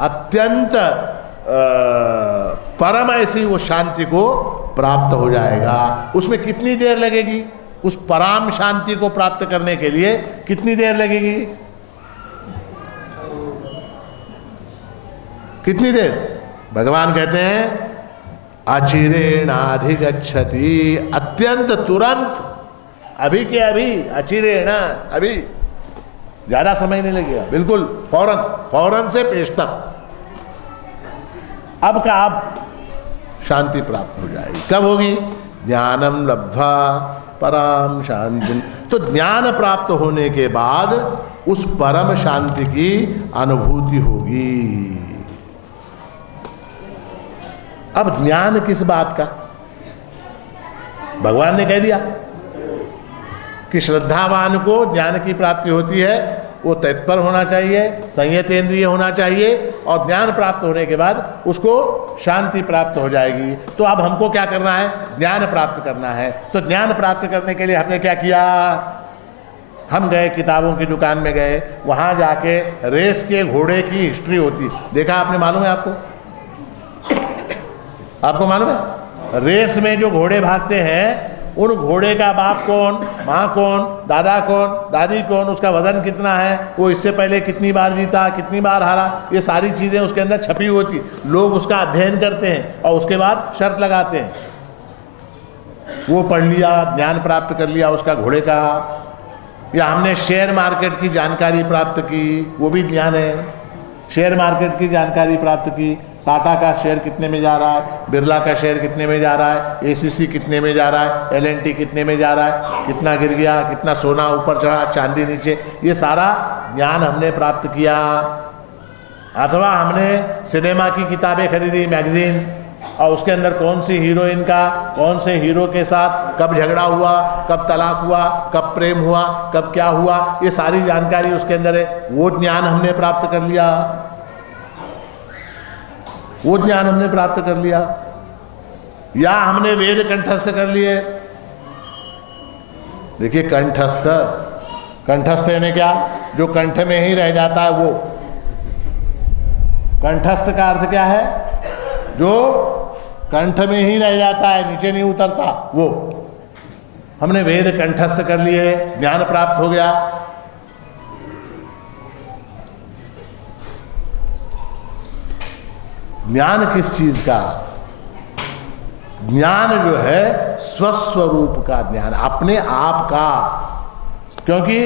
अत्यंत परम ऐसी वो शांति को प्राप्त हो जाएगा। उसमें कितनी देर लगेगी? उस पराम शांति को प्राप्त करने के लिए कितनी देर लगेगी? कितनी देर? भगवान कहते हैं अचिरेणाधिगच्छति, अत्यंत तुरंत, अभी के अभी, अचिरेण अभी। ज्यादा समय नहीं लगेगा, बिल्कुल फौरन, फौरन से पेशतर अब का अब शांति प्राप्त हो जाएगी। कब होगी? ज्ञानम लब्ध्वा पराम शांति। तो ज्ञान प्राप्त होने के बाद उस परम शांति की अनुभूति होगी। अब ज्ञान किस बात का? भगवान ने कह दिया कि श्रद्धावान को ज्ञान की प्राप्ति होती है, वो तत्पर होना चाहिए, संयतेंद्रिय होना चाहिए, और ज्ञान प्राप्त होने के बाद उसको शांति प्राप्त हो जाएगी। तो अब हमको क्या करना है? ज्ञान प्राप्त करना है। तो ज्ञान प्राप्त करने के लिए हमने क्या किया? हम गए, किताबों की दुकान में गए, वहां जाके रेस के घोड़े की हिस्ट्री होती, देखा आपने? मालूम है आपको? आपको मालूम है? रेस में जो घोड़े भागते हैं, उन घोड़े का बाप कौन, माँ कौन, दादा कौन, दादी कौन, उसका वजन कितना है, वो इससे पहले कितनी बार जीता, कितनी बार हारा, ये सारी चीजें उसके अंदर छपी होती। लोग उसका अध्ययन करते हैं और उसके बाद शर्त लगाते हैं। वो पढ़ लिया, ज्ञान प्राप्त कर लिया उसका घोड़े का। या हमने शेयर मार्केट की जानकारी प्राप्त की, वो भी ज्ञान है। शेयर मार्केट की जानकारी प्राप्त की, टाटा का शेयर कितने में जा रहा है, बिरला का शेयर कितने में जा रहा है, एसीसी कितने में जा रहा है, एलएनटी कितने में जा रहा है, कितना गिर गया, कितना सोना ऊपर चढ़ा, चांदी नीचे, ये सारा ज्ञान हमने प्राप्त किया। अथवा हमने सिनेमा की किताबें खरीदी, मैगजीन, और उसके अंदर कौन सी हीरोइन का, कौन से हीरो के साथ कब झगड़ा हुआ, कब तलाक हुआ, कब प्रेम हुआ, कब क्या हुआ, ये सारी जानकारी उसके अंदर है। वो ज्ञान हमने प्राप्त कर लिया, वो ज्ञान हमने प्राप्त कर लिया। या हमने वेद कंठस्थ कर लिए। देखिए, कंठस्थ, कंठस्थ यानी क्या? जो कंठ में ही रह जाता है वो। कंठस्थ का अर्थ क्या है? जो कंठ में ही रह जाता है, नीचे नहीं उतरता, वो। हमने वेद कंठस्थ कर लिए, ज्ञान प्राप्त हो गया। ज्ञान किस चीज का? ज्ञान जो है स्वस्वरूप का ज्ञान, अपने आप का। क्योंकि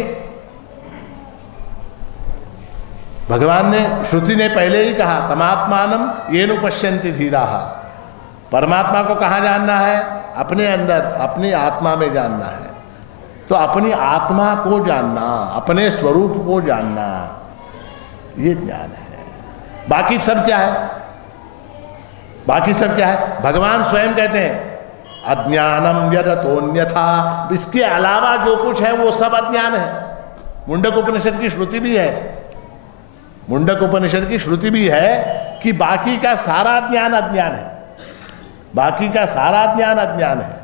भगवान ने, श्रुति ने पहले ही कहा, तमात्मानम येनु पश्यन्ति धीराः। परमात्मा को कहाँ जानना है? अपने अंदर, अपनी आत्मा में जानना है। तो अपनी आत्मा को जानना, अपने स्वरूप को जानना, ये ज्ञान है। बाकी सब क्या है? बाकी सब क्या है? भगवान स्वयं कहते हैं अज्ञानम यदतोन्यथा, इसके अलावा जो कुछ है वो सब अज्ञान है। मुंडक उपनिषद की श्रुति भी है, मुंडक उपनिषद की श्रुति भी है कि बाकी का सारा ज्ञान अज्ञान है, बाकी का सारा ज्ञान अज्ञान है।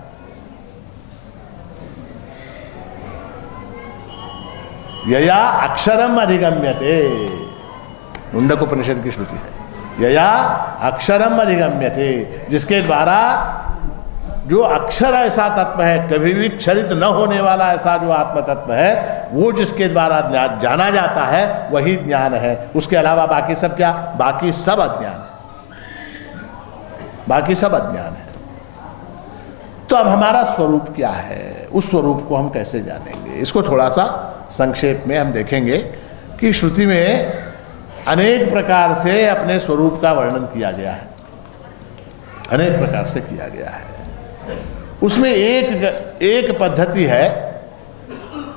यया अक्षरम अधिगम्यते, मुंडक उपनिषद की श्रुति है। यया अक्षरम अधिगम्यते, जिसके द्वारा जो अक्षर ऐसा तत्व है, कभी भी क्षरित न होने वाला ऐसा जो आत्म तत्व है, वो जिसके द्वारा जाना जाता है, वही ज्ञान है। उसके अलावा बाकी सब क्या? बाकी सब अज्ञान है, बाकी सब अज्ञान है। तो अब हमारा स्वरूप क्या है? उस स्वरूप को हम कैसे जानेंगे? इसको थोड़ा सा संक्षेप में हम देखेंगे कि श्रुति में अनेक प्रकार से अपने स्वरूप का वर्णन किया गया है, अनेक प्रकार से किया गया है। उसमें एक पद्धति है,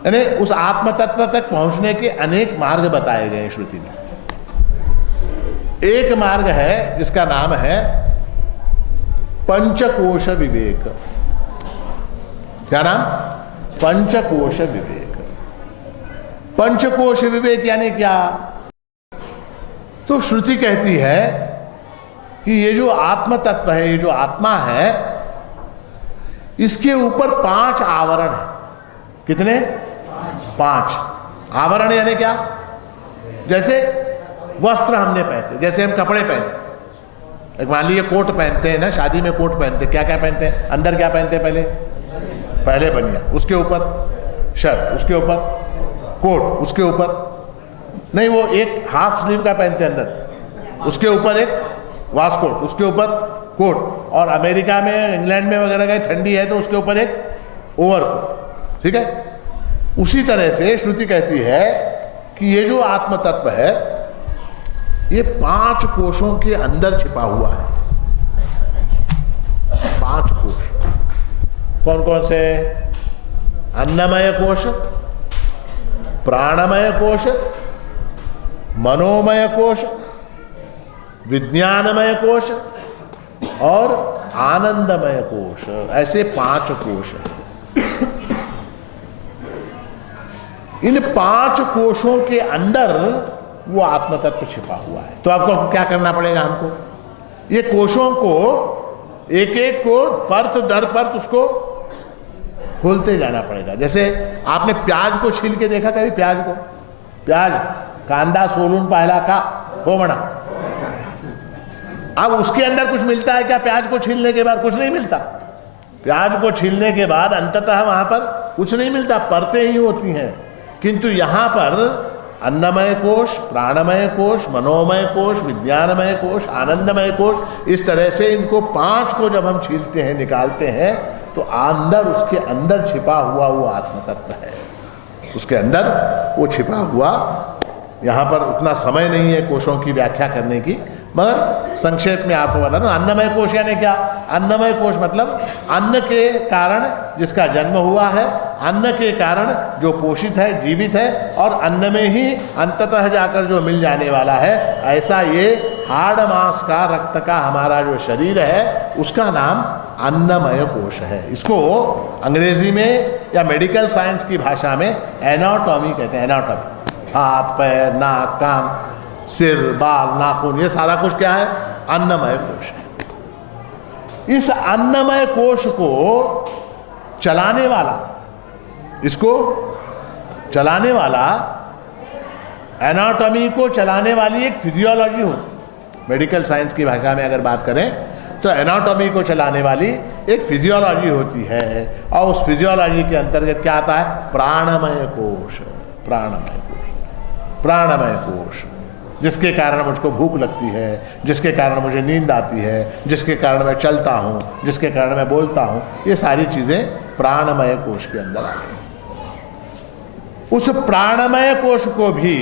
यानी उस आत्म तत्व तक पहुंचने के अनेक मार्ग बताए गए श्रुति में। एक मार्ग है जिसका नाम है पंचकोश विवेक। क्या नाम? पंचकोश विवेक। पंचकोश विवेक यानी क्या? तो श्रुति कहती है कि ये जो आत्म तत्व है, ये जो आत्मा है, इसके ऊपर 5 आवरण है। कितने? 5 आवरण। यानी क्या? जैसे वस्त्र हमने पहनते, जैसे हम कपड़े पहनते, एक मान लीजिए कोट पहनते हैं ना, शादी में कोट पहनते, क्या क्या पहनते हैं? अंदर क्या पहनते हैं? पहले बनिया, उसके ऊपर शर्ट, उसके ऊपर कोट, उसके ऊपर नहीं, वो एक हाफ स्लीव का पहनते हैं अंदर, उसके ऊपर एक वास्कोट, उसके ऊपर कोट। और अमेरिका में, इंग्लैंड में वगैरह गए, ठंडी है तो उसके ऊपर एक ओवरकोट। ठीक है? उसी तरह से श्रुति कहती है कि ये जो आत्म तत्व है ये 5 कोशों के अंदर छिपा हुआ है। 5 कोश कौन कौन से? अन्नमय कोश, प्राणमय कोश, मनोमय कोश, विज्ञानमय कोश और आनंदमय कोश। ऐसे 5 कोश हैं। इन 5 कोशों के अंदर वो आत्म तत्व छिपा हुआ है। तो आपको क्या करना पड़ेगा? हमको ये कोशों को एक एक को परत दर परत उसको खोलते जाना पड़ेगा। जैसे आपने प्याज को छील के देखा कभी? प्याज कांदा सोलून पायला का हो बना। अब उसके अंदर कुछ मिलता है क्या? प्याज को छीलने के बाद कुछ नहीं मिलता। प्याज को छीलने के बाद अंततः वहां पर कुछ नहीं मिलता, परतें ही होती हैं। किंतु यहां पर अन्नमय कोश, प्राणमय कोश, मनोमय कोश, विज्ञानमय कोश, आनंदमय कोश, इस तरह से इनको 5 को जब हम छीलते हैं, निकालते हैं, तो अंदर उसके अंदर छिपा हुआ वो आत्म तत्व है। उसके अंदर वो छिपा हुआ, यहाँ पर उतना समय नहीं है कोशों की व्याख्या करने की, मगर संक्षेप में आपको बता दूं। अन्नमय कोश यानी क्या? अन्नमय कोश मतलब अन्न के कारण जिसका जन्म हुआ है, अन्न के कारण जो पोषित है, जीवित है, और अन्न में ही अंततः जाकर जो मिल जाने वाला है, ऐसा ये हाड़ मांस का, रक्त का हमारा जो शरीर है, उसका नाम अन्नमय कोश है। इसको अंग्रेजी में या मेडिकल साइंस की भाषा में एनाटॉमी कहते हैं। एनाटॉमी, हाथ, पैर, नाक, कान, सिर, बाल, नाखून, ये सारा कुछ क्या है? अन्नमय कोश है। इस अन्नमय कोश को चलाने वाला, इसको चलाने वाला, एनाटॉमी को चलाने वाली एक फिजियोलॉजी होती। मेडिकल साइंस की भाषा में अगर बात करें तो एनाटॉमी को चलाने वाली एक फिजियोलॉजी होती है, और उस फिजियोलॉजी के अंतर्गत क्या आता है? प्राणमय कोश। प्राणमय कोश, प्राणमय कोश, जिसके कारण मुझको भूख लगती है, जिसके कारण मुझे नींद आती है, जिसके कारण मैं चलता हूँ, जिसके कारण मैं बोलता हूँ, ये सारी चीजें प्राणमय कोश के अंदर आ गई। उस प्राणमय कोश को भी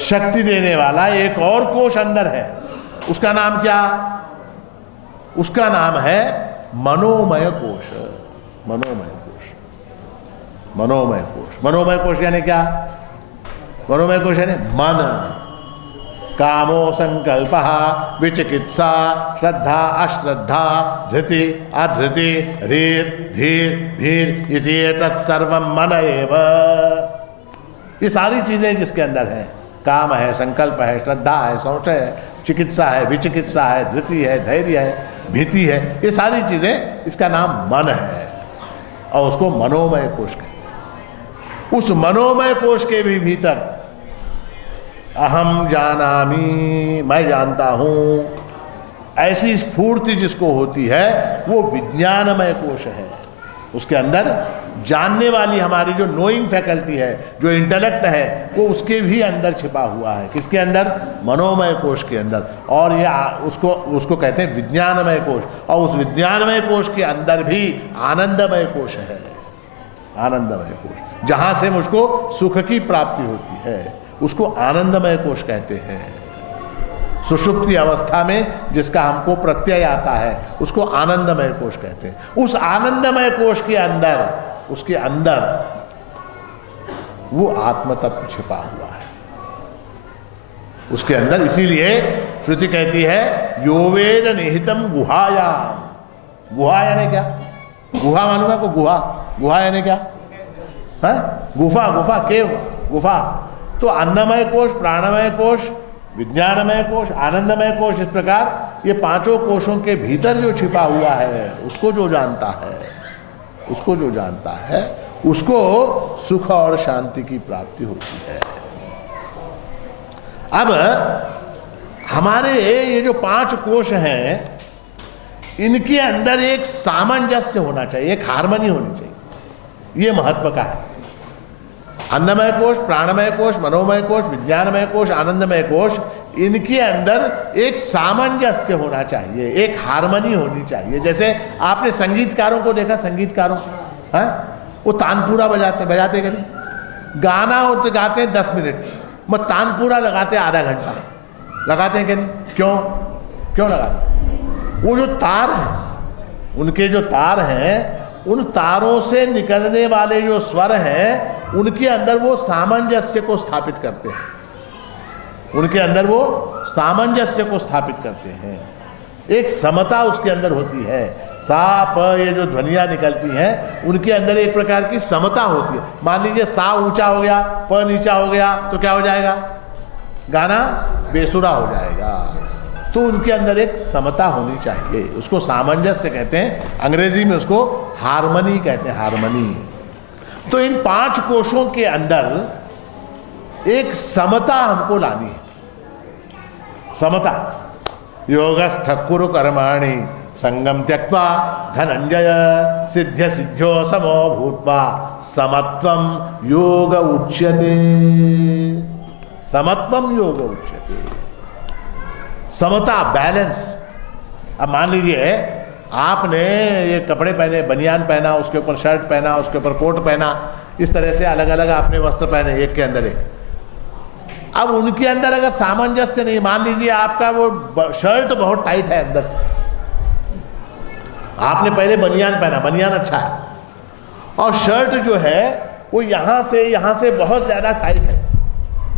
शक्ति देने वाला एक और कोश अंदर है। उसका नाम क्या? उसका नाम है मनोमय कोश। मनोमय कोश, मनोमय कोश। मनोमय कोश यानी क्या? मनोमय कोश यानी मन, कामो संकल्प, विचिकित्सा, श्रद्धा, अश्रद्धा, धृति, अधृति, रीर, धीर, भीर, इति तत्सर्वं मन एव। ये सारी चीजें जिसके अंदर हैं, काम है, संकल्प है, श्रद्धा है, संशय है, चिकित्सा है, विचिकित्सा है, धृति है, धैर्य है, भीति है, ये सारी चीजें, इसका नाम मन है, और उसको मनोमय कोश कहते हैं। उस मनोमय कोश के भी भीतर अहम जानामि, मैं जानता हूं, ऐसी स्फूर्ति जिसको होती है, वो विज्ञानमय कोश है। उसके अंदर जानने वाली हमारी जो नोइंग फैकल्टी है, जो इंटेलेक्ट है, वो उसके भी अंदर छिपा हुआ है। किसके अंदर? मनोमय कोश के अंदर। और ये उसको कहते हैं विज्ञानमय कोश। और उस विज्ञानमय कोश के अंदर भी आनंदमय कोश है। आनंदमय कोश, जहां से मुझको सुख की प्राप्ति होती है, उसको आनंदमय कोश कहते हैं। सुषुप्ति अवस्था में जिसका हमको प्रत्यय आता है, उसको आनंदमय कोश कहते हैं। उस आनंदमय कोश के अंदर, उसके अंदर वो आत्म तत्व छिपा हुआ है। उसके अंदर, इसीलिए श्रुति कहती है योवेद निहितम गुहायाम। गुहा यानी क्या? गुहा मालूम है को? गुहा, गुहा यानी क्या है? गुफा, गुफा, केव, गुफा। तो अन्नमय कोश, प्राणमय कोश, विज्ञानमय कोश, आनंदमय कोश, इस प्रकार ये 5 कोशों के भीतर जो छिपा हुआ है, उसको जो जानता है, उसको जो जानता है, उसको सुख और शांति की प्राप्ति होती है। अब हमारे ये जो 5 कोश हैं, इनके अंदर एक सामंजस्य होना चाहिए, एक हार्मनी होनी चाहिए। ये महत्व का है। अन्नमय कोश, प्राणमय कोश, मनोमय कोश, विज्ञानमय कोश, आनंदमय कोश, इनके अंदर एक सामंजस्य होना चाहिए, एक हार्मनी होनी चाहिए। जैसे आपने संगीतकारों को देखा, संगीतकारों, हैं? वो तानपुरा बजाते कि नहीं? गाना होते गाते हैं 10 मिनट, मैं तानपुरा लगाते हैं आधा घंटा। लगाते हैं कि नहीं? क्यों लगाते? वो जो तार है, उनके जो तार हैं, उन तारों से निकलने वाले जो स्वर हैं, उनके अंदर वो सामंजस्य को स्थापित करते हैं। उनके अंदर वो सामंजस्य को स्थापित करते हैं। एक समता उसके अंदर होती है। सा प ये जो ध्वनियां निकलती हैं, उनके अंदर एक प्रकार की समता होती है। मान लीजिए सा ऊंचा हो गया, प नीचा हो गया, तो क्या हो जाएगा? गाना बेसुरा हो जाएगा। तो उनके अंदर एक समता होनी चाहिए, उसको सामंजस्य कहते हैं। अंग्रेजी में उसको हार्मनी कहते हैं, हार्मनी। तो इन 5 कोशों के अंदर एक समता हमको लानी है। समता। योगस्थ कुरु कर्माणि संगम त्यक्त्वा धनंजय सिद्ध्य सिद्ध्यो समो भूत्वा समत्वम योग उच्यते। समत्वम योग उच्यते। समता, बैलेंस। अब मान लीजिए आपने ये कपड़े पहने, बनियान पहना, उसके ऊपर शर्ट पहना, उसके ऊपर कोट पहना, इस तरह से अलग अलग आपने वस्त्र पहने एक के अंदर एक। अब उनके अंदर अगर सामंजस्य नहीं, मान लीजिए आपका वो शर्ट बहुत टाइट है अंदर से, आपने पहले बनियान पहना, बनियान अच्छा है, और शर्ट जो है वो यहां से बहुत ज्यादा टाइट है,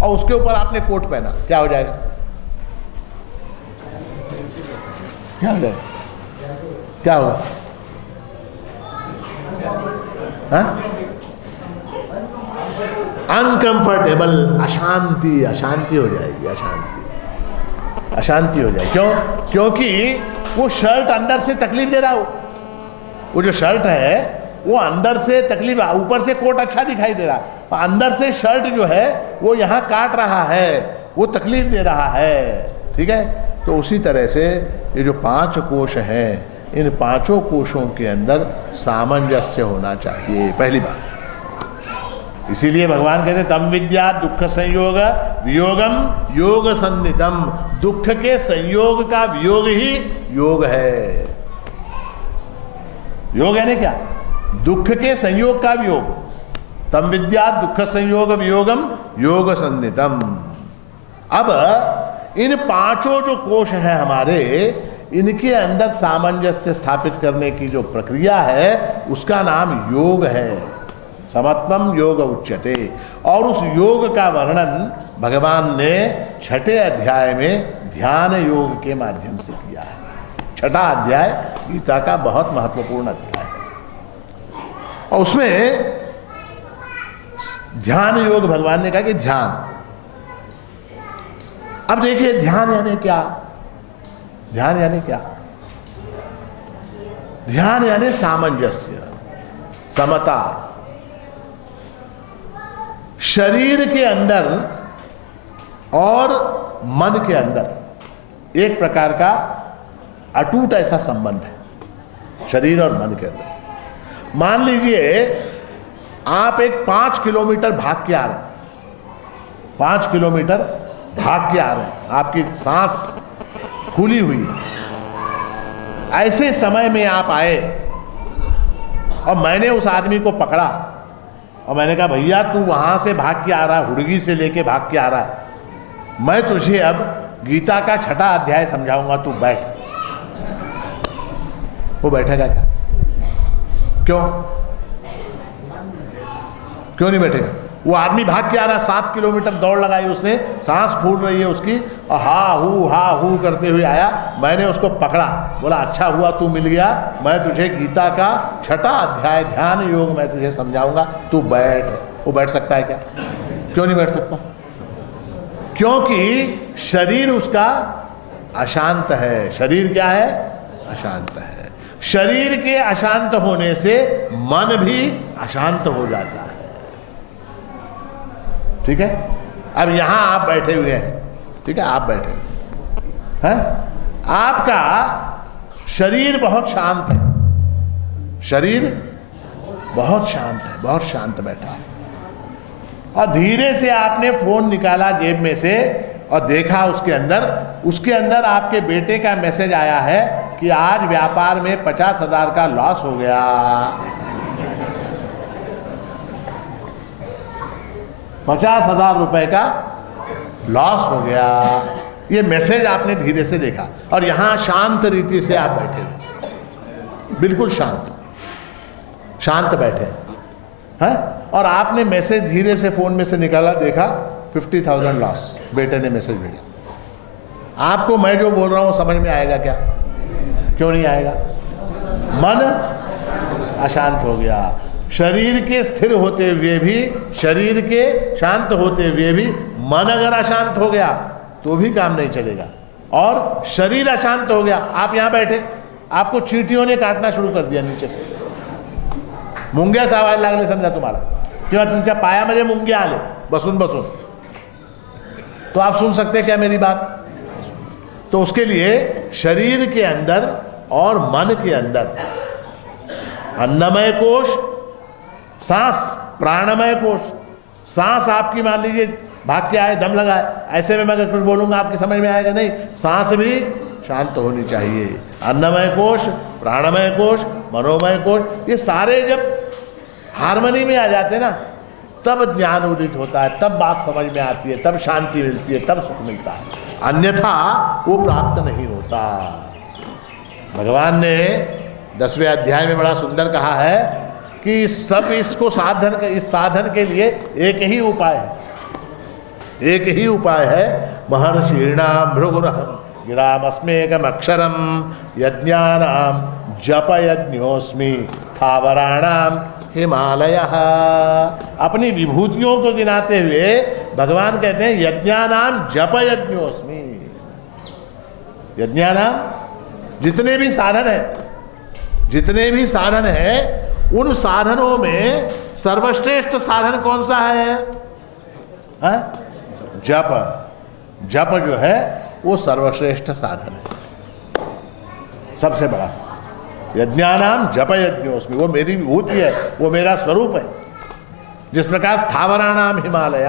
और उसके ऊपर आपने कोट पहना, क्या हो जाएगा? क्या हो जाएगा? क्या होगा? अनकंफर्टेबल, अशांति, अशांति हो जाएगी, अशांति, अशांति हो जाएगी। क्यों? क्योंकि वो शर्ट अंदर से तकलीफ दे रहा हो। वो जो शर्ट है वो अंदर से तकलीफ, ऊपर से कोट अच्छा दिखाई दे रहा है, अंदर से शर्ट जो है वो यहां काट रहा है, वो तकलीफ दे रहा है। ठीक है? तो उसी तरह से ये जो 5 कोश हैं, इन 5 कोशों के अंदर सामंजस्य होना चाहिए, पहली बात। इसीलिए भगवान कहते तम विद्या दुख संयोग वियोगम योग सन्निधम। दुख के संयोग का वियोग ही योग है। योग है ना क्या? दुख के संयोग का वियोग। तम विद्या दुख संयोग वियोगम योग सन्निधम। अब इन 5 जो कोश हैं हमारे, इनके अंदर सामंजस्य स्थापित करने की जो प्रक्रिया है, उसका नाम योग है। समत्वम योग उच्यते। और उस योग का वर्णन भगवान ने 6ठे अध्याय में ध्यान योग के माध्यम से किया है। 6ठा अध्याय गीता का बहुत महत्वपूर्ण अध्याय है, और उसमें ध्यान योग भगवान ने कहा कि ध्यान। अब देखिए ध्यान यानी क्या? ध्यान यानी क्या? ध्यान यानी सामंजस्य, समता। शरीर के अंदर और मन के अंदर एक प्रकार का अटूट ऐसा संबंध है, शरीर और मन के अंदर। मान लीजिए आप एक 5 किलोमीटर भाग के आ रहे हैं, 5 किलोमीटर भाग के आ रहे हैं, आपकी सांस खुली हुई है। ऐसे समय में आप आए और मैंने उस आदमी को पकड़ा और मैंने कहा भैया तू वहां से भाग के आ रहा है, हुड़गी से लेके भाग के आ रहा है, मैं तुझे अब गीता का 6ठा अध्याय समझाऊंगा, तू बैठ। वो बैठेगा क्या? क्यों नहीं बैठेगा? वो आदमी भाग के आ रहा है, 7 किलोमीटर दौड़ लगाई उसने, सांस फूल रही है उसकी, और हा हू करते हुए आया। मैंने उसको पकड़ा, बोला अच्छा हुआ तू मिल गया, मैं तुझे गीता का 6ठा अध्याय ध्यान योग मैं तुझे समझाऊंगा, तू बैठ। वो बैठ सकता है क्या? क्यों नहीं बैठ सकता? क्योंकि शरीर उसका अशांत है। शरीर क्या है? अशांत है। शरीर के अशांत होने से मन भी अशांत हो जाता है। ठीक है? अब यहां आप बैठे हुए हैं, ठीक है, आप बैठे हैं, आपका शरीर बहुत शांत है, शरीर बहुत शांत है, बहुत शांत बैठा है, और धीरे से आपने फोन निकाला जेब में से और देखा उसके अंदर आपके बेटे का मैसेज आया है कि आज व्यापार में 50,000 का लॉस हो गया। 50,000 रुपए का लॉस हो गया। ये मैसेज आपने धीरे से देखा और यहां शांत रीति से आप बैठे हो, बिल्कुल शांत बैठे हैं, और आपने मैसेज धीरे से फोन में से निकाला, देखा 50,000 लॉस, बेटे ने मैसेज भेजा। आपको मैं जो बोल रहा हूं समझ में आएगा क्या? क्यों नहीं आएगा? मन अशांत हो गया। शरीर के स्थिर होते हुए भी, शरीर के शांत होते हुए भी मन अगर अशांत हो गया तो भी काम नहीं चलेगा। और शरीर अशांत हो गया, आप यहां बैठे, आपको चींटियों ने काटना शुरू कर दिया नीचे से, मुंग्याचा आवाज लागले समजा तुम्हाला, किंवा तुमच्या पायामध्ये मुंग्या आले बसून बसून, तो आप सुन सकते क्या मेरी बात? तो उसके लिए शरीर के अंदर और मन के अंदर अन्नमय कोश, सांस, प्राणमय कोश, सांस आपकी मान लीजिए भाग के आए, दम लगाए, ऐसे में मैं अगर कुछ बोलूंगा आपकी समझ में आएगा नहीं। सांस भी शांत होनी चाहिए। अन्नमय कोश, प्राणमय कोश, मनोमय कोश, ये सारे जब हार्मनी में आ जाते हैं ना, तब ज्ञान उदित होता है, तब बात समझ में आती है, तब शांति मिलती है, तब सुख मिलता है, अन्यथा वो प्राप्त नहीं होता। भगवान ने 10वें अध्याय में बड़ा सुंदर कहा है कि सब इसको साधन, इस साधन के लिए एक ही उपाय है, एक ही उपाय है। महर्षीणाम भृगुरहम गिरामस्मेकम अक्षरम यज्ञानाम जप यज्ञोस्मि स्थावराणाम हिमालय। अपनी विभूतियों को गिनाते हुए भगवान कहते हैं यज्ञानाम जप यज्ञोस्मि। यज्ञानाम, जितने भी साधन है, जितने भी साधन है, उन साधनों में सर्वश्रेष्ठ साधन कौन सा है? जप। जप जो है वो सर्वश्रेष्ठ साधन है, सबसे बड़ा साधन। यज्ञानाम जप यज्ञोस्मि, वो मेरी विभूति है, वो मेरा स्वरूप है। जिस प्रकार स्थावराणाम हिमालय,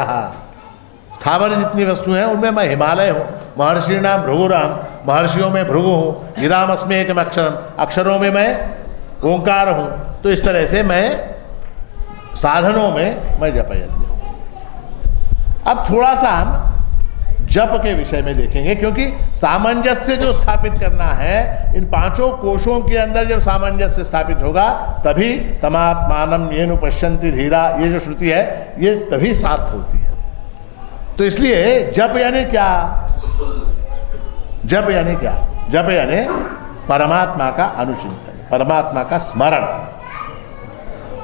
स्थावर जितनी वस्तु हैं उनमें मैं हिमालय हूँ। महर्षि नाम भृगुराम, महर्षियों में भृगु हूँ। गिराम अस्मि एकम अक्षरम, अक्षरों में मैं ओंकार हूँ। तो इस तरह से मैं साधनों में मैं जप यज्ञ हूँ। अब थोड़ा सा हम जप के विषय में देखेंगे, क्योंकि सामंजस्य जो स्थापित करना है, इन पांचों कोशों के अंदर जब सामंजस्य स्थापित होगा तभी तमात्मानम येनु पश्यन्ति धीरा, ये जो श्रुति है ये तभी सार्थ होती है। तो इसलिए जप यानी क्या? जप यानी क्या? जप यानी परमात्मा का अनुचिंतन, परमात्मा का स्मरण।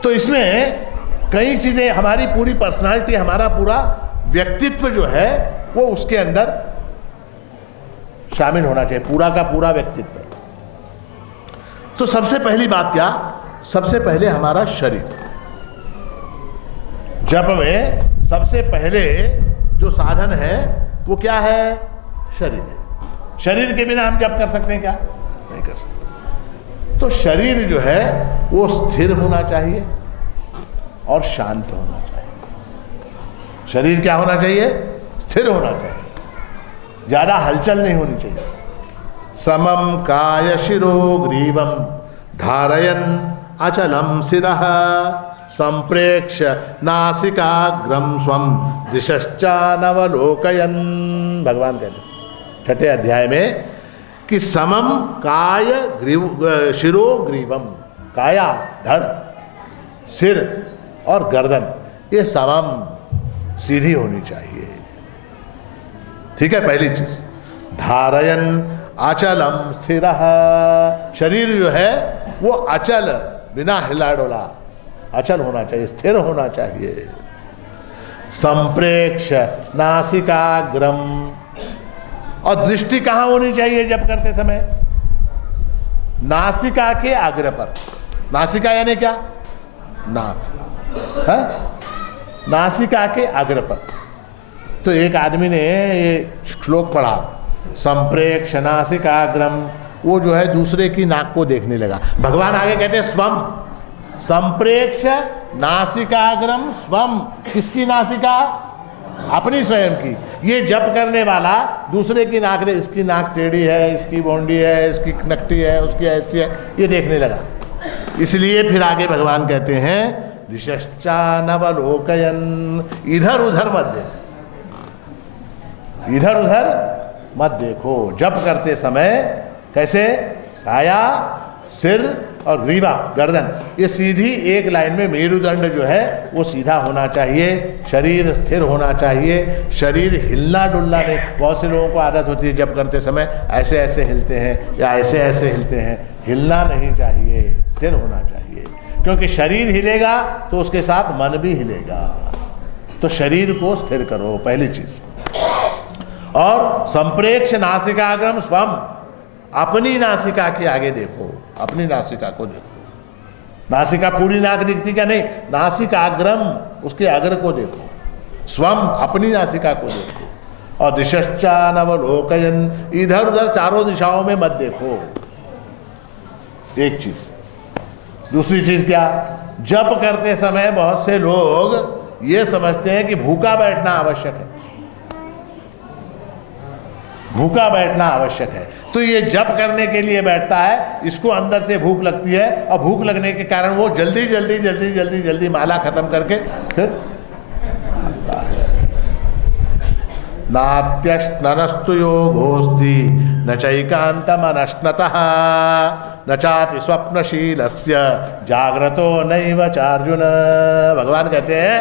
तो इसमें कई चीजें, हमारी पूरी पर्सनालिटी, हमारा पूरा व्यक्तित्व जो है वो उसके अंदर शामिल होना चाहिए, पूरा का पूरा व्यक्तित्व। तो सबसे पहली बात क्या? सबसे पहले हमारा शरीर। जप में सबसे पहले जो साधन है वो क्या है? शरीर। शरीर के बिना हम जप कर सकते हैं क्या? नहीं कर सकते। तो शरीर जो है वो स्थिर होना चाहिए और शांत होना चाहिए। शरीर क्या होना चाहिए? स्थिर होना चाहिए, ज्यादा हलचल नहीं होनी चाहिए। समम काय शिरो ग्रीवम धारयन अचलम शिरः संप्रेक्ष नासिकाग्रम स्वम दिशश्चानवलोकयन्। भगवान कहते हैं 6ठे अध्याय में कि समम काय शिरो ग्रीवम, काया धड़, सिर और गर्दन, ये समम सीधी होनी चाहिए। ठीक है, पहली चीज। धारयन अचलम स्थिरः, शरीर जो है वो अचल, बिना हिला डोला अचल होना चाहिए, स्थिर होना चाहिए। संप्रेक्ष नासिकाग्रम, और दृष्टि कहां होनी चाहिए जब करते समय? नासिका के अग्र पर। नासिका यानी क्या? नाक है, नासिका के अग्र पर। तो एक आदमी ने ये श्लोक पढ़ा, संप्रेक्ष नासिकाग्रम, वो जो है दूसरे की नाक को देखने लगा। भगवान आगे कहते हैं स्वम, संप्रेक्ष नासिकाग्रम स्वम। किसकी नासिका? अपनी स्वयं की। ये जप करने वाला दूसरे की नाक दे, इसकी नाक टेढ़ी है, इसकी बोंडी है, इसकी नकटी है, उसकी ऐसी है, ये देखने लगा। इसलिए फिर आगे भगवान कहते हैं दिशश्चानवलोकयन्, इधर उधर मत देखो, इधर उधर मत देखो। जप करते समय कैसे? काया, सिर और ग्रीवा, गर्दन, ये सीधी एक लाइन में, मेरुदंड जो है वो सीधा होना चाहिए, शरीर स्थिर होना चाहिए, शरीर हिलना डुलना नहीं। बहुत से लोगों को आदत होती है जप करते समय ऐसे ऐसे हिलते हैं या ऐसे ऐसे हिलते हैं, हिलना नहीं चाहिए, स्थिर होना चाहिए, क्योंकि शरीर हिलेगा तो उसके साथ मन भी हिलेगा। तो शरीर को स्थिर करो, पहली चीज। और संप्रेक्ष नासिकाग्रम स्वम, अपनी नासिका के आगे देखो, अपनी नासिका को देखो। नासिका पूरी नाक दिखती क्या? नहीं, नासिकाग्रम, उसके अग्र को देखो। स्वम, अपनी नासिका को देखो। और दिशश्चानवलोकयन्, इधर उधर चारों दिशाओं में मत देखो, एक चीज। दूसरी चीज क्या? जप करते समय बहुत से लोग ये समझते हैं कि भूखा बैठना आवश्यक है, भूखा बैठना आवश्यक है। तो ये जप करने के लिए बैठता है, इसको अंदर से भूख लगती है, और भूख लगने के कारण वो जल्दी जल्दी जल्दी जल्दी जल्दी माला खत्म करके फिर आता है। नात्यश्ननस्तु योगोस्ति न चैकान्तमनश्नतः न चाति स्वप्नशीलस्य जाग्रतो नैव चार्जुन। भगवान कहते हैं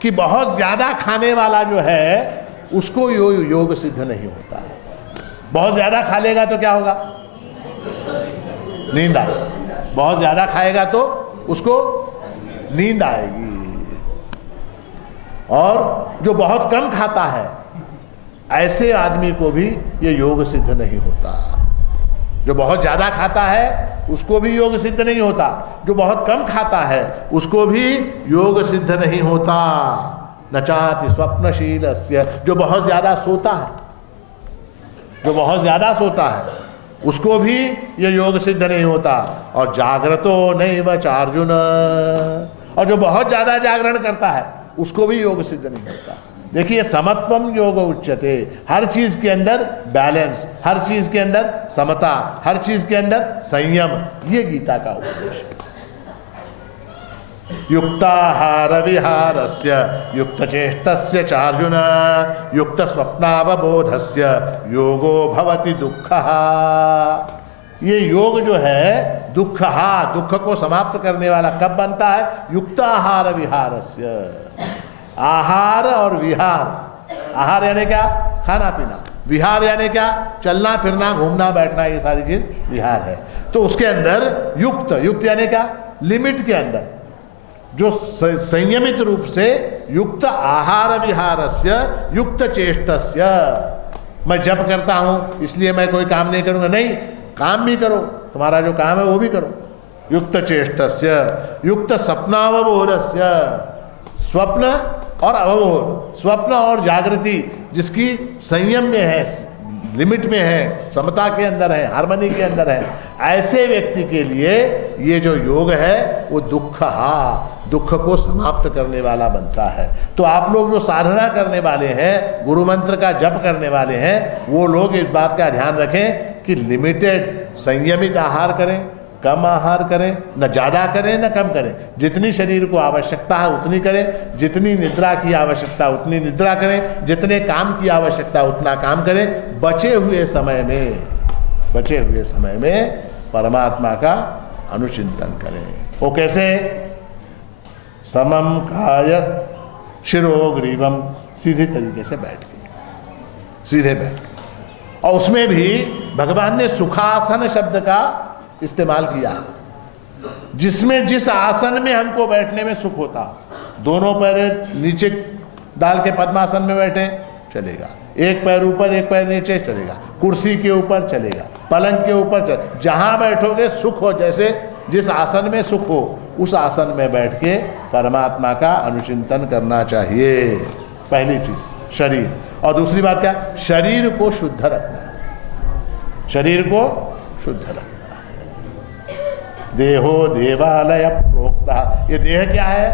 कि बहुत ज्यादा खाने वाला जो है उसको योग सिद्ध नहीं होता है। बहुत ज्यादा खा लेगा तो क्या होगा? नींद आएगी। बहुत ज्यादा खाएगा तो उसको नींद आएगी। और जो बहुत कम खाता है ऐसे आदमी को भी ये योग सिद्ध नहीं होता। जो बहुत ज्यादा खाता है उसको भी योग सिद्ध नहीं होता, जो बहुत कम खाता है उसको भी योग सिद्ध नहीं होता। नचाति स्वप्नशीलस्य, जो बहुत ज्यादा सोता है, जो बहुत ज्यादा सोता है उसको भी ये योग सिद्ध नहीं होता। और जागृतो नैव चार्जुन, और जो बहुत ज्यादा जागरण करता है उसको भी योग सिद्ध नहीं होता। देखिए, समत्वम योग उच्यते, हर चीज के अंदर बैलेंस, हर चीज के अंदर समता, हर चीज के अंदर संयम, ये गीता का उपदेश है। युक्ताहार विहारस्य युक्त चेष्टस्य चार्जुन युक्त स्वप्नावबोधस्य योगो भवति दुःखः। ये योग जो है दुःखहा, दुख को समाप्त करने वाला कब बनता है? युक्ताहार विहारस्य, आहार और विहार। आहार यानी क्या? खाना पीना। विहार यानी क्या? चलना फिरना, घूमना बैठना, ये सारी चीज विहार है। तो उसके अंदर युक्त, युक्त यानी क्या? लिमिट के अंदर, जो संयमित रूप से युक्त आहार विहारस्य युक्त चेष्टस्य। मैं जप करता हूं इसलिए मैं कोई काम नहीं करूंगा, नहीं, काम भी करो, तुम्हारा जो काम है वो भी करो। युक्त चेष्टस्य युक्त स्वप्नावबोधस्य, स्वप्न और अवबोध, स्वप्न और जागृति जिसकी संयम में है, लिमिट में है, समता के अंदर है, हार्मनी के अंदर है, ऐसे व्यक्ति के लिए ये जो योग है वो दुख को समाप्त करने वाला बनता है। तो आप लोग जो साधना करने वाले हैं, गुरु मंत्र का जप करने वाले हैं, वो लोग इस बात का ध्यान रखें कि लिमिटेड, संयमित आहार करें, कम आहार करें, न ज़्यादा करें न कम करें, जितनी शरीर को आवश्यकता है उतनी करें, जितनी निद्रा की आवश्यकता उतनी निद्रा करें, जितने काम की आवश्यकता उतना काम करें। बचे हुए समय में परमात्मा का अनुचिंतन करें। वो कैसे? समम काय शिरो ग्रीवम, सीधे तरीके से बैठ के, सीधे बैठ के। और उसमें भी भगवान ने सुखासन शब्द का इस्तेमाल किया, जिसमें जिस आसन में हमको बैठने में सुख होता, दोनों पैर नीचे डाल के पद्मासन में बैठे चलेगा, एक पैर ऊपर एक पैर नीचे चलेगा, कुर्सी के ऊपर चलेगा, पलंग के ऊपर चलेगा, जहां बैठोगे सुख हो, जैसे जिस आसन में सुख हो उस आसन में बैठ के परमात्मा का अनुचिंतन करना चाहिए। पहली चीज शरीर, और दूसरी बात क्या? शरीर को शुद्ध रखना, शरीर को शुद्ध रखना। देहो देवालय प्रोक्ता, ये देह क्या है?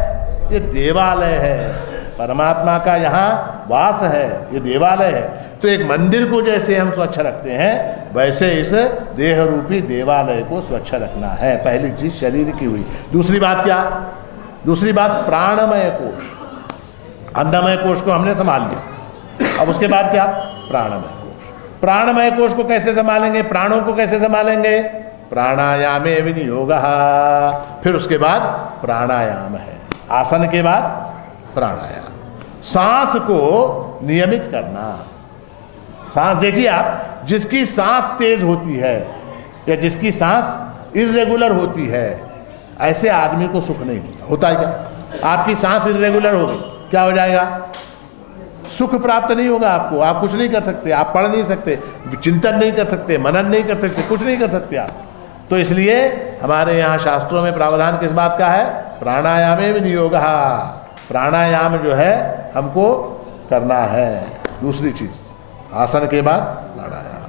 ये देवालय है, परमात्मा का यहाँ वास है, ये देवालय है। तो एक मंदिर को जैसे हम स्वच्छ रखते हैं वैसे इस देह रूपी देवालय को स्वच्छ रखना है। पहली चीज शरीर की हुई। दूसरी बात क्या? दूसरी बात प्राणमय कोश, अन्नमय कोश को हमने संभाल लिया, अब उसके बाद क्या, प्राणमय कोश। प्राणमय कोश को कैसे संभालेंगे, प्राणों को कैसे संभालेंगे, प्राणायामे विनियोगः, फिर उसके बाद प्राणायाम है, आसन के बाद प्राणायाम। सांस को नियमित करना, सांस देखिए आप, जिसकी सांस तेज होती है या जिसकी सांस इर्रेगुलर होती है, ऐसे आदमी को सुख नहीं होता। होता है क्या, आपकी सांस इर्रेगुलर होगी, क्या हो जाएगा, सुख प्राप्त नहीं होगा आपको, आप कुछ नहीं कर सकते, आप पढ़ नहीं सकते, चिंतन नहीं कर सकते, मनन नहीं कर सकते, कुछ नहीं कर सकते आप। तो इसलिए हमारे यहाँ शास्त्रों में प्रावधान किस बात का है, प्राणायामे विनियोगः, प्राणायाम जो है हमको करना है। दूसरी चीज आसन के बाद प्राणायाम।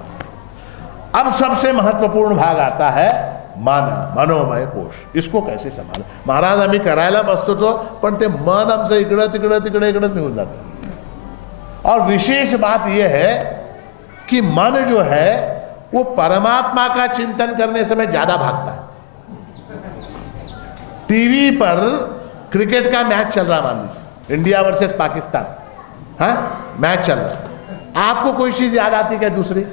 अब सबसे महत्वपूर्ण भाग आता है मन, मनोमय कोश, इसको कैसे संभालें। महाराज आम्ही करायला बसतो तो पण ते मन आमचं इकडं तिकडं तिकडे इकडं निघून जातं। और विशेष बात यह है कि मन जो है वो परमात्मा का चिंतन करने समय ज्यादा भागता है। टीवी पर क्रिकेट का मैच चल रहा, मान लीजिए इंडिया वर्सेस पाकिस्तान, हाँ मैच चल रहा है, आपको कोई चीज याद आती क्या दूसरी,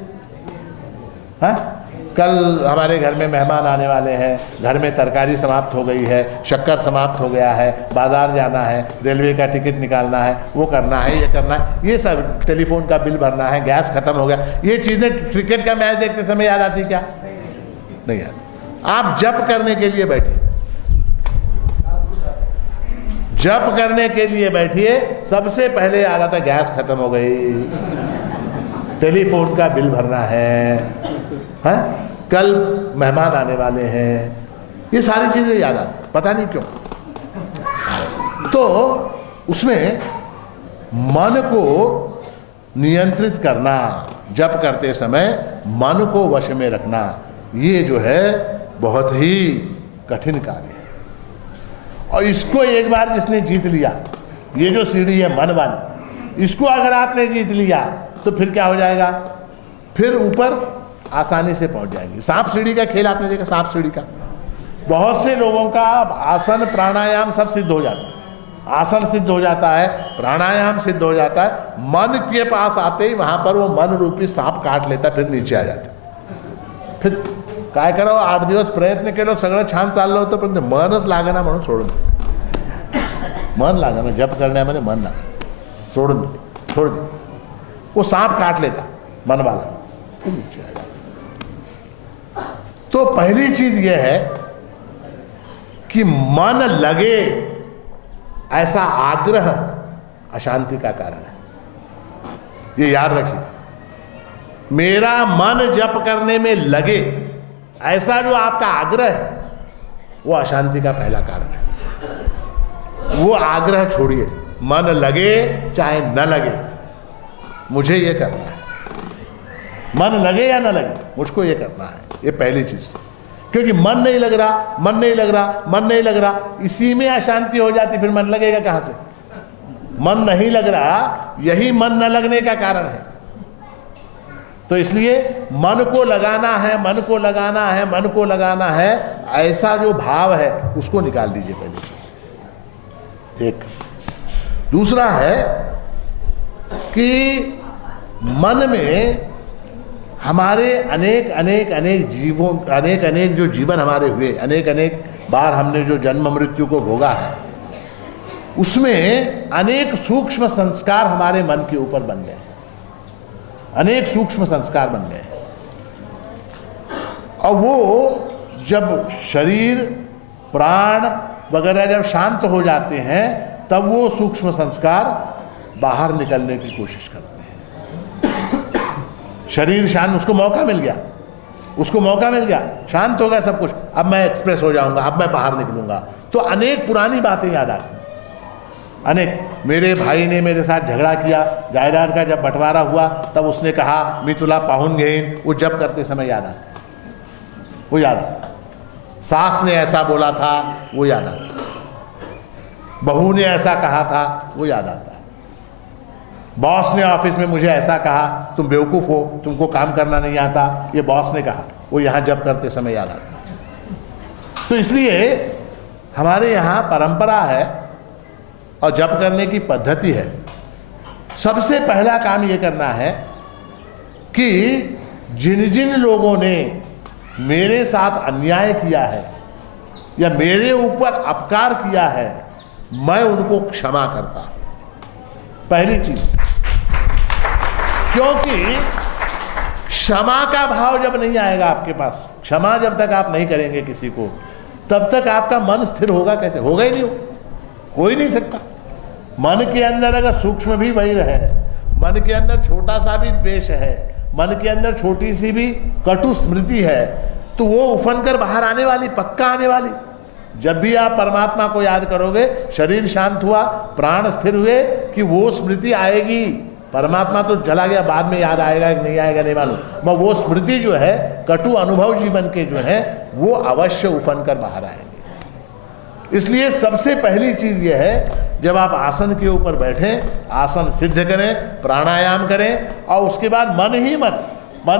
हाँ कल हमारे घर में मेहमान आने वाले हैं, घर में तरकारी समाप्त हो गई है, शक्कर समाप्त हो गया है, बाजार जाना है, रेलवे का टिकट निकालना है, वो करना है, ये करना है, ये सब, टेलीफोन का बिल भरना है, गैस खत्म हो गया, ये चीजें क्रिकेट का मैच देखते समय याद आती क्या, नहीं याद। आप जप करने के लिए बैठे, जप करने के लिए बैठिए, सबसे पहले याद आता गैस खत्म हो गई, टेलीफोन का बिल भरना है, कल मेहमान आने वाले हैं, ये सारी चीजें याद आती, पता नहीं क्यों। तो उसमें मन को नियंत्रित करना, जप करते समय मन को वश में रखना, ये जो है बहुत ही कठिन कार्य है। और इसको एक बार जिसने जीत लिया, ये जो सीढ़ी है मन वाली, इसको अगर आपने जीत लिया तो फिर क्या हो जाएगा, फिर ऊपर आसानी से पहुंच जाएंगे। सांप सीढ़ी का खेल आपने देखा, सांप सीढ़ी का, बहुत से लोगों का आसन प्राणायाम सब सिद्ध हो जाता है, आसन सिद्ध हो जाता है, प्राणायाम सिद्ध हो जाता है, मन के पास आते ही वहां पर वो मन रूपी सांप काट लेता, फिर नीचे आ जाता। फिर काय करावं, 8 दिवस प्रयत्न केलं, सगळं छान चाललं होतं, पण ते मनच लागेना म्हणून सोडून दे, मन लागेना, जप करण्यामध्ये मन लागेना, सोडून दे, छोड़ दे, वो सांप काट लेता मन वाला, फिर नीचे आ जाता। तो पहली चीज यह है कि मन लगे ऐसा आग्रह अशांति का कारण है, ये याद रखिए। मेरा मन जप करने में लगे ऐसा जो आपका आग्रह है, वो अशांति का पहला कारण है। वो आग्रह छोड़िए, मन लगे चाहे न लगे, मुझे ये करना है, मन लगे या न लगे मुझको ये करना है, ये पहली चीज। क्योंकि मन नहीं लग रहा, मन नहीं लग रहा, मन नहीं लग रहा, इसी में अशांति हो जाती, फिर मन लगेगा कहां से। मन नहीं लग रहा, यही मन न लगने का कारण है। तो इसलिए मन को लगाना है, मन को लगाना है, मन को लगाना है, ऐसा जो भाव है उसको निकाल दीजिए पहली चीज। एक दूसरा है कि मन में हमारे अनेक अनेक अनेक जीवों, अनेक अनेक जो जीवन हमारे हुए, अनेक अनेक बार हमने जो जन्म मृत्यु को भोगा है, उसमें अनेक सूक्ष्म संस्कार हमारे मन के ऊपर बन गए, अनेक सूक्ष्म संस्कार बन गए। और वो जब शरीर प्राण वगैरह जब शांत हो जाते हैं, तब वो सूक्ष्म संस्कार बाहर निकलने की कोशिश करते हैं। शरीर शांत, उसको मौका मिल गया, उसको मौका मिल गया, शांत हो गया सब कुछ, अब मैं एक्सप्रेस हो जाऊंगा, अब मैं बाहर निकलूंगा। तो अनेक पुरानी बातें याद आती, अनेक। मेरे भाई ने मेरे साथ झगड़ा किया, जायदाद का जब बंटवारा हुआ तब उसने कहा मी तुला पाहून घेईन, वो जब करते समय याद आता, वो याद आता। सास ने ऐसा बोला था, वो याद आता। बहू ने ऐसा कहा था, वो याद आता। बॉस ने ऑफिस में मुझे ऐसा कहा, तुम बेवकूफ हो, तुमको काम करना नहीं आता, ये बॉस ने कहा, वो यहां जब करते समय याद आता। तो इसलिए हमारे यहाँ परंपरा है और जप करने की पद्धति है। सबसे पहला काम ये करना है कि जिन जिन लोगों ने मेरे साथ अन्याय किया है या मेरे ऊपर अपकार किया है, मैं उनको क्षमा करता हूं। पहली चीज, क्योंकि क्षमा का भाव जब नहीं आएगा आपके पास, क्षमा जब तक आप नहीं करेंगे किसी को, तब तक आपका मन स्थिर होगा कैसे? होगा ही नहीं, हो ही नहीं सकता। मन के अंदर अगर सूक्ष्म भी वही रहे, मन के अंदर छोटा सा भी द्वेष है, मन के अंदर छोटी सी भी कटु स्मृति है, तो वो उफन कर बाहर आने वाली, पक्का आने वाली। जब भी आप परमात्मा को याद करोगे, शरीर शांत हुआ, प्राण स्थिर हुए, कि वो स्मृति आएगी। परमात्मा तो चला गया, बाद में याद आएगा कि नहीं आएगा नहीं मालूम, मगर वो स्मृति जो है, कटु अनुभव जीवन के जो है, वो अवश्य उफन कर बाहर आएंगे। इसलिए सबसे पहली चीज ये है, जब आप आसन के ऊपर बैठें, आसन सिद्ध करें, प्राणायाम करें, और उसके बाद मन